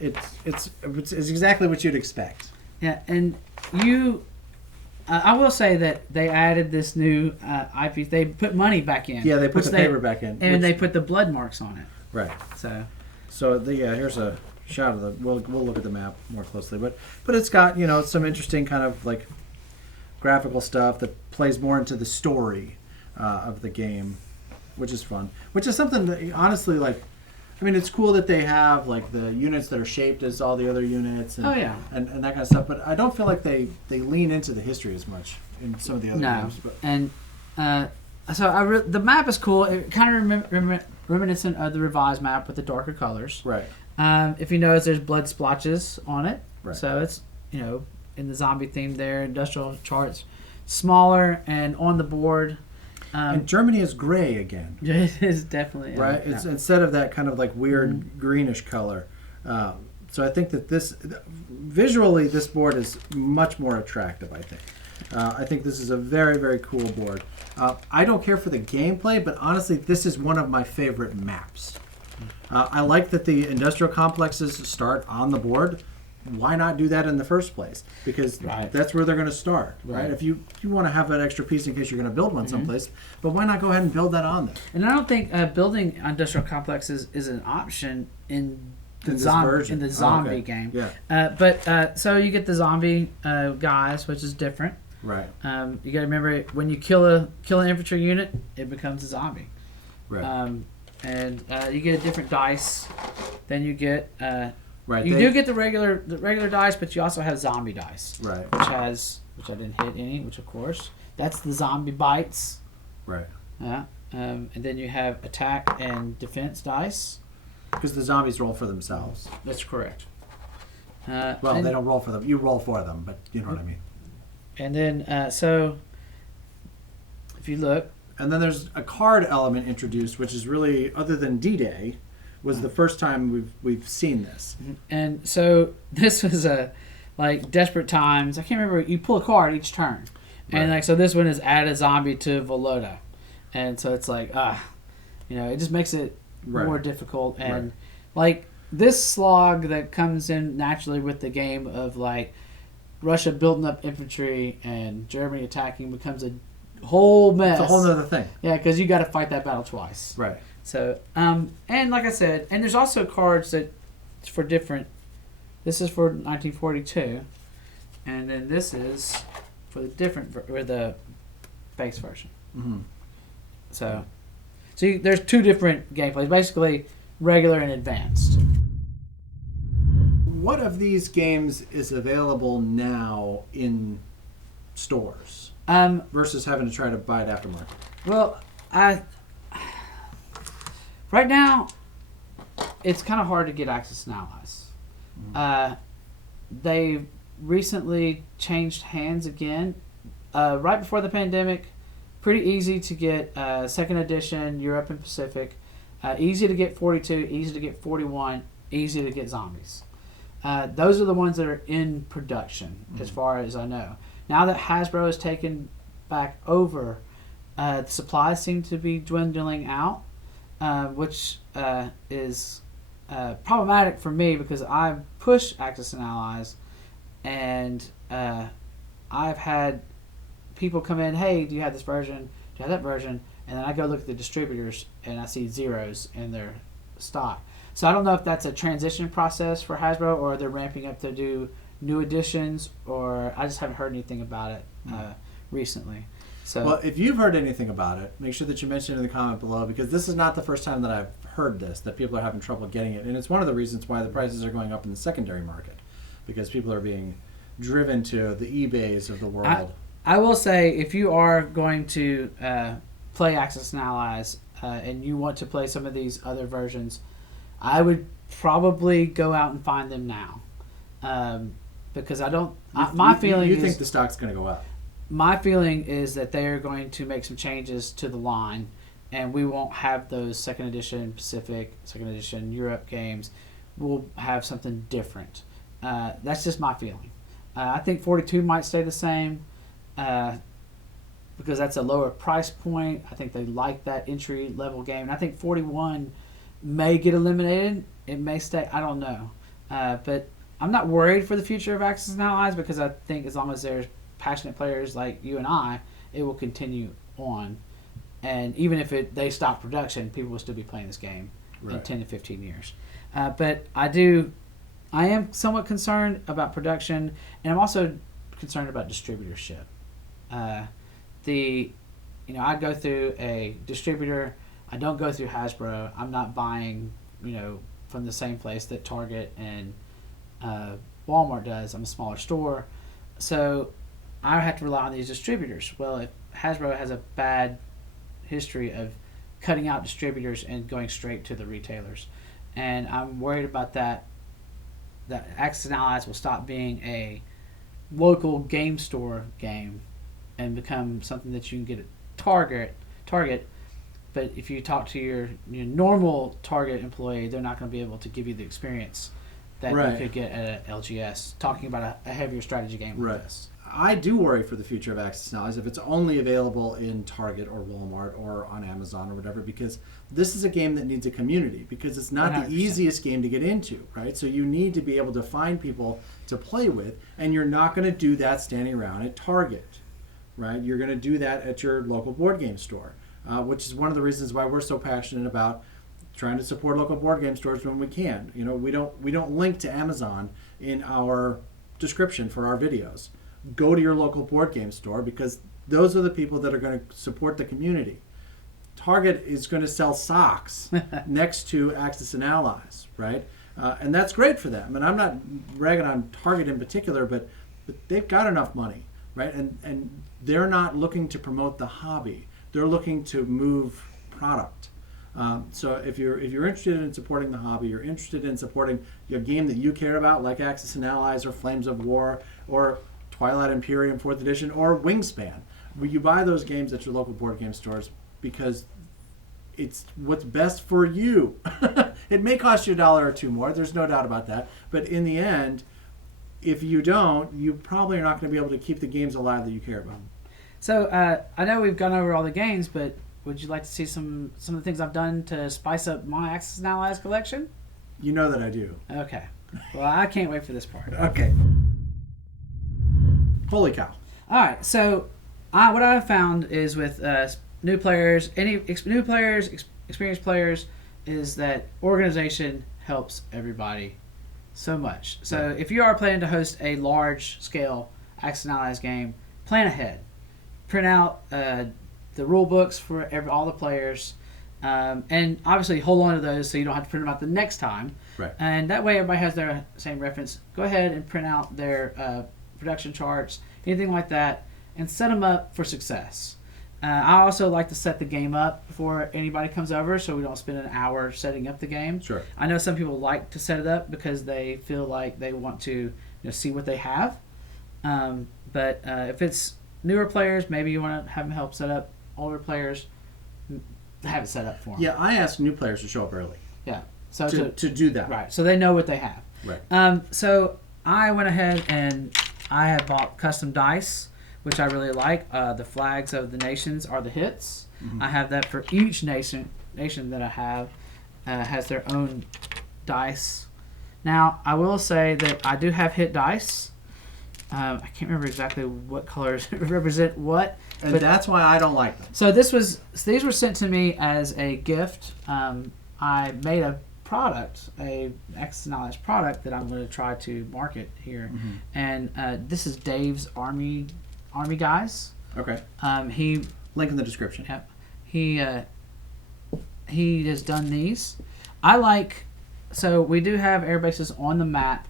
exactly what you'd expect. Yeah, and I will say that they added this new eyepiece. They put money back in. Yeah, they put the paper back in, and they put the blood marks on it. Right. So here's a shot of the. We'll look at the map more closely, but it's got some interesting kind of like graphical stuff that plays more into the story of the game, which is fun. Which is something that honestly I mean, it's cool that they have like the units that are shaped as all the other units. And, Oh, yeah. and that kind of stuff. But I don't feel like they lean into the history as much in some of the other games. But. And so the map is cool. It kind of reminiscent of the revised map with the darker colors. Right. If you notice, there's blood splotches on it. Right. So it's, in the zombie theme there, industrial charts, smaller and on the board. And Germany is gray again. It is definitely. Right? It's instead of that kind of like weird greenish color. So I think that visually, this board is much more attractive, I think. I think this is a very, very cool board. I don't care for the gameplay, but honestly, this is one of my favorite maps. I like that the industrial complexes start on the board. Why not do that in the first place? Because that's where they're going to start, right? If you want to have that extra piece in case you're going to build one someplace, but why not go ahead and build that on there? And I don't think building industrial complexes is an option in the zombie game. Yeah. So you get the zombie guys, which is different. Right. You got to remember when you kill an infantry unit, it becomes a zombie. Right. And you get a different dice. Then you get. Right. You do get the regular dice, but you also have zombie dice. Right. Which I didn't hit any. Which of course that's the zombie bites. Right. Yeah. And then you have attack and defense dice. Because the zombies roll for themselves. That's correct. They don't roll for them. You roll for them, but you know what I mean. And then so if you look. And then there's a card element introduced, which is really, other than D-Day, was the first time we've seen this. And so this was like desperate times. I can't remember. You pull a card each turn, and so this one is add a zombie to Volota, and so it's like it just makes it more difficult. And like this slog that comes in naturally with the game of like Russia building up infantry and Germany attacking becomes a whole mess. It's a whole other thing. Yeah, because you got to fight that battle twice. Right. So, and like I said, and there's also cards that for different. This is for 1942, and then this is for the base version. Mm-hmm. So there's two different gameplays, basically regular and advanced. What of these games is available now in stores versus having to try to buy it aftermarket? Well, right now, it's kind of hard to get Axis and Allies. Mm-hmm. They recently changed hands again. Right before the pandemic, pretty easy to get second edition Europe and Pacific. Easy to get 42, easy to get 41, easy to get zombies. Those are the ones that are in production, as far as I know. Now that Hasbro has taken back over, the supplies seem to be dwindling out. Which is problematic for me because I push Axis and Allies, and I've had people come in, hey, do you have this version? Do you have that version? And then I go look at the distributors, and I see zeros in their stock. So I don't know if that's a transition process for Hasbro, or they're ramping up to do new editions, or I just haven't heard anything about it recently. So, well, if you've heard anything about it, make sure that you mention it in the comment below, because this is not the first time that I've heard this, that people are having trouble getting it. And it's one of the reasons why the prices are going up in the secondary market, because people are being driven to the eBays of the world. I will say, if you are going to play Axis and Allies and you want to play some of these other versions, I would probably go out and find them now. Because I don't... You think the stock's going to go up? My feeling is that they are going to make some changes to the line, and we won't have those second edition Pacific, second edition Europe games. We'll have something different. That's just my feeling. I think 42 might stay the same because that's a lower price point. I think they like that entry level game. And I think 41 may get eliminated. It may stay. I don't know. But I'm not worried for the future of Axis and Allies, because I think as long as there's passionate players like you and I, it will continue on. And even if they stop production, people will still be playing this game in 10 to 15 years. But I am somewhat concerned about production, and I'm also concerned about distributorship. I go through a distributor. I don't go through Hasbro. I'm not buying from the same place that Target and Walmart does. I'm a smaller store, so I have to rely on these distributors. Well, if Hasbro has a bad history of cutting out distributors and going straight to the retailers, and I'm worried about that Axis and Allies will stop being a local game store game and become something that you can get at Target. But if you talk to your normal Target employee, they're not going to be able to give you the experience that you could get at a LGS, talking about a heavier strategy game like this. I do worry for the future of Axis and Allies if it's only available in Target or Walmart or on Amazon or whatever, because this is a game that needs a community, because it's not 100%. the easiest game to get into, right? So you need to be able to find people to play with, and you're not going to do that standing around at Target, right? You're going to do that at your local board game store, which is one of the reasons why we're so passionate about trying to support local board game stores when we can. We don't link to Amazon in our description for our videos. Go to your local board game store, because those are the people that are going to support the community. Target is going to sell socks next to Axis and Allies, right? And that's great for them. And I'm not ragging on Target in particular, but they've got enough money, right? And they're not looking to promote the hobby. They're looking to move product. So if you're interested in supporting the hobby, you're interested in supporting your game that you care about, like Axis and Allies or Flames of War or Twilight Imperium 4th edition or Wingspan, you buy those games at your local board game stores because it's what's best for you. It may cost you $1 or $2 more, there's no doubt about that, but in the end, if you don't, you probably are not going to be able to keep the games alive that you care about. So I know we've gone over all the games, but would you like to see some of the things I've done to spice up my Axis and Allies collection? You know that I do. Okay. Well, I can't wait for this part. Okay. Holy cow. All right. So what I have found is with new players, experienced players, is that organization helps everybody so much. So if you are planning to host a large-scale Axis and Allies game, plan ahead. Print out the rule books for all the players, and obviously hold on to those so you don't have to print them out the next time. Right. And that way everybody has their same reference. Go ahead and print out their production charts, anything like that, and set them up for success. I also like to set the game up before anybody comes over, so we don't spend an hour setting up the game. Sure. I know some people like to set it up because they feel like they want to see what they have. But if it's newer players, maybe you want to have them help set up. Older players, have it set up for them. Yeah, I ask new players to show up early. Yeah. So to do that. Right. So they know what they have. Right. So I went ahead and I have bought custom dice, which I really like. The flags of the nations are the hits. Mm-hmm. I have that for each nation that I have has their own dice. Now, I will say that I do have hit dice. I can't remember exactly what colors represent what. And that's why I don't like them. So these were sent to me as a gift. I made a product, a Axis and Allies product that I'm going to try to market here. Mm-hmm. And this is Dave's Army Guys. Okay. He link in the description. Yep. He has done these. I like. So we do have air bases on the map.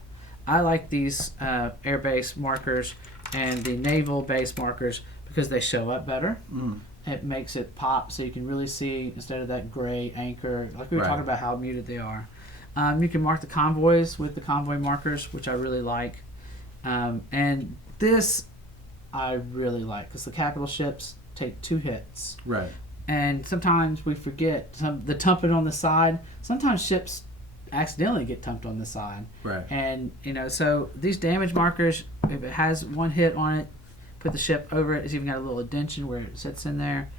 I like these air base markers and the naval base markers because they show up better. Mm. It makes it pop so you can really see instead of that gray anchor. Like we were talking about how muted they are. You can mark the convoys with the convoy markers, which I really like. And this I really like because the capital ships take 2 hits. Right. And sometimes we forget the tumping on the side. Sometimes ships accidentally get tumped on the side. Right. And, so these damage markers, if it has 1 hit on it, put the ship over it. It's even got a little indentation where it sits in there.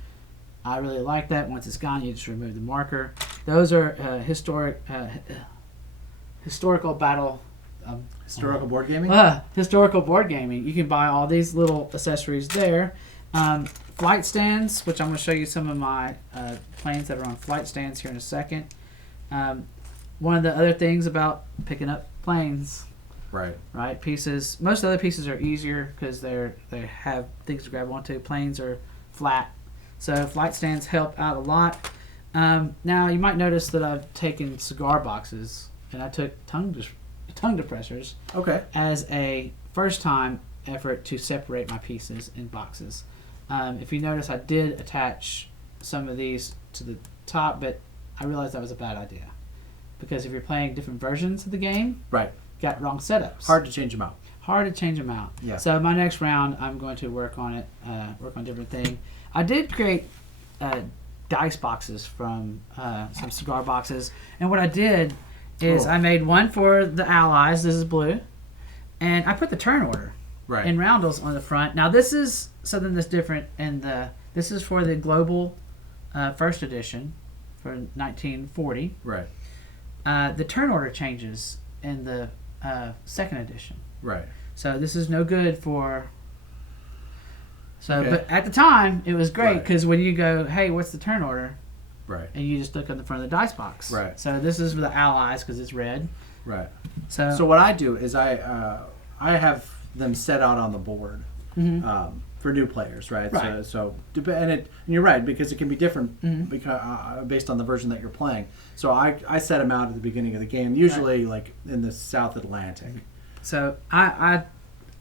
I really like that. Once it's gone, you just remove the marker. Those are historical battle. Historical board gaming? Historical board gaming. You can buy all these little accessories there. Flight stands, which I'm going to show you some of my planes that are on flight stands here in a second. One of the other things about picking up planes, right? Pieces. Most other pieces are easier because they have things to grab onto. Planes are flat, so flight stands help out a lot. Now, you might notice that I've taken cigar boxes and I took tongue depressors as a first-time effort to separate my pieces in boxes. If you notice, I did attach some of these to the top, but I realized that was a bad idea. Because if you're playing different versions of the game, got wrong setups. Hard to change them out. Yeah. So my next round, I'm going to work on it, work on different things. I did create dice boxes from some cigar boxes, and what I did is I made one for the allies. This is blue, and I put the turn order in roundels on the front. Now this is something that's different, and this is for the global first edition for 1940. Right. The turn order changes in the second edition. Right. So this is no good for. So, but at the time it was great because when you go, hey, what's the turn order? Right. And you just look on the front of the dice box. Right. So this is for the allies because it's red. Right. So what I do is I have them set out on the board for new players, right? Right. And you're right because it can be different based on the version that you're playing. So I set them out at the beginning of the game, usually like in the South Atlantic. So I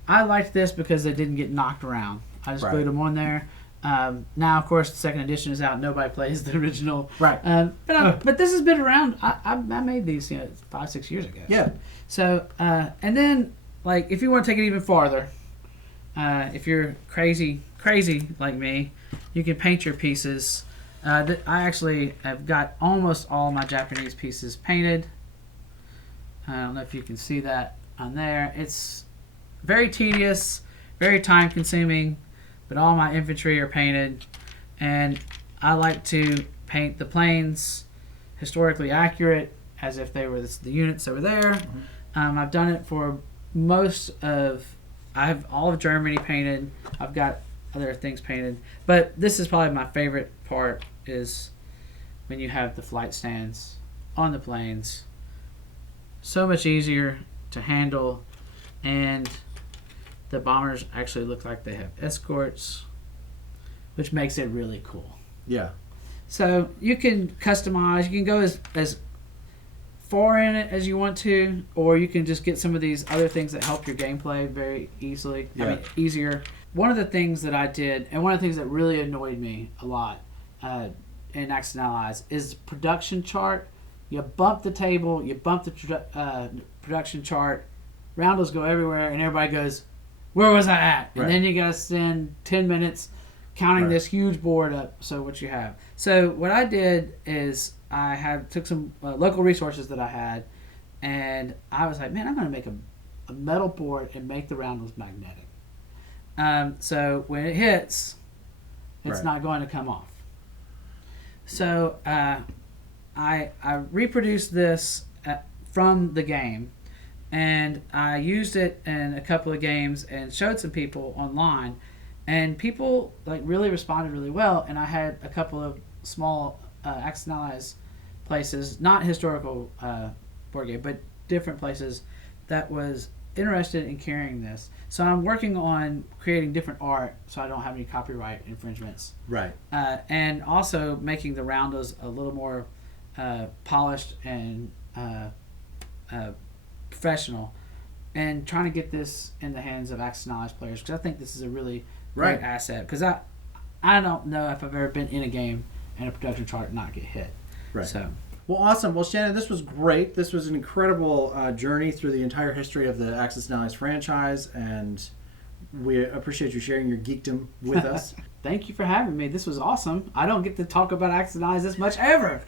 liked this because they didn't get knocked around. I just glued them on there. Now, of course, the second edition is out. Nobody plays the original. Right. But this has been around. I made these 5-6 years ago. Yeah. So and then like if you want to take it even farther, if you're crazy like me, you can paint your pieces. I actually have got almost all my Japanese pieces painted. I don't know if you can see that on there. It's very tedious, very time consuming, but all my infantry are painted, and I like to paint the planes historically accurate as if they were the units over there. I've done it for I have all of Germany painted. I've got other things painted, but this is probably my favorite part is when you have the flight stands on the planes. So much easier to handle, and the bombers actually look like they have escorts, which makes it really cool. Yeah. So you can customize. You can go as far in it as you want to, or you can just get some of these other things that help your gameplay very easily. Yeah. I mean, easier. One of the things that I did, and one of the things that really annoyed me a lot in Axis and Allies, is the production chart. You bump the table, you bump the production chart, roundels go everywhere, and everybody goes, where was I at? And then you got to spend 10 minutes counting this huge board up, so what you have. So what I did is I took some local resources that I had, and I was like, man, I'm going to make a metal board and make the roundels magnetic. So when it hits, it's not going to come off. So I reproduced this from the game, and I used it in a couple of games and showed some people online, and people like really responded really well. And I had a couple of small Axis and Allies places, not historical board game, but different places that was interested in carrying this. So I'm working on creating different art so I don't have any copyright infringements. Right. And also making the roundels a little more polished and professional, and trying to get this in the hands of Axis and Allies players, because I think this is a really great asset. Because I don't know if I've ever been in a game and a production chart not get hit. Right. So. Well, awesome. Well, Shannon, this was great. This was an incredible journey through the entire history of the Axis and Allies franchise, and we appreciate you sharing your geekdom with us. Thank you for having me. This was awesome. I don't get to talk about Axis and Allies this much ever.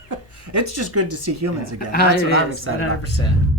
It's just good to see humans again. That's what I'm excited 100%. about.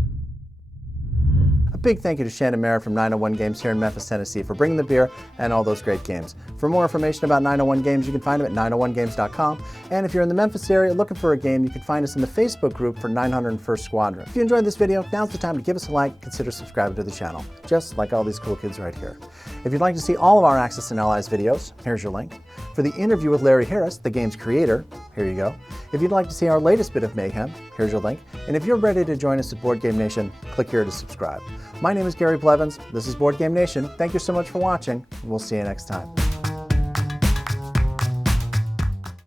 A big thank you to Shannon Merritt from 901 Games here in Memphis, Tennessee for bringing the beer and all those great games. For more information about 901 Games, you can find them at 901games.com. And if you're in the Memphis area looking for a game, you can find us in the Facebook group for 901st Squadron. If you enjoyed this video, now's the time to give us a like, consider subscribing to the channel, just like all these cool kids right here. If you'd like to see all of our Axis and Allies videos, here's your link. For the interview with Larry Harris, the game's creator, here you go. If you'd like to see our latest bit of mayhem, here's your link. And if you're ready to join us at Board Game Nation, click here to subscribe. My name is Gary Blevins. This is Board Game Nation. Thank you so much for watching, and we'll see you next time.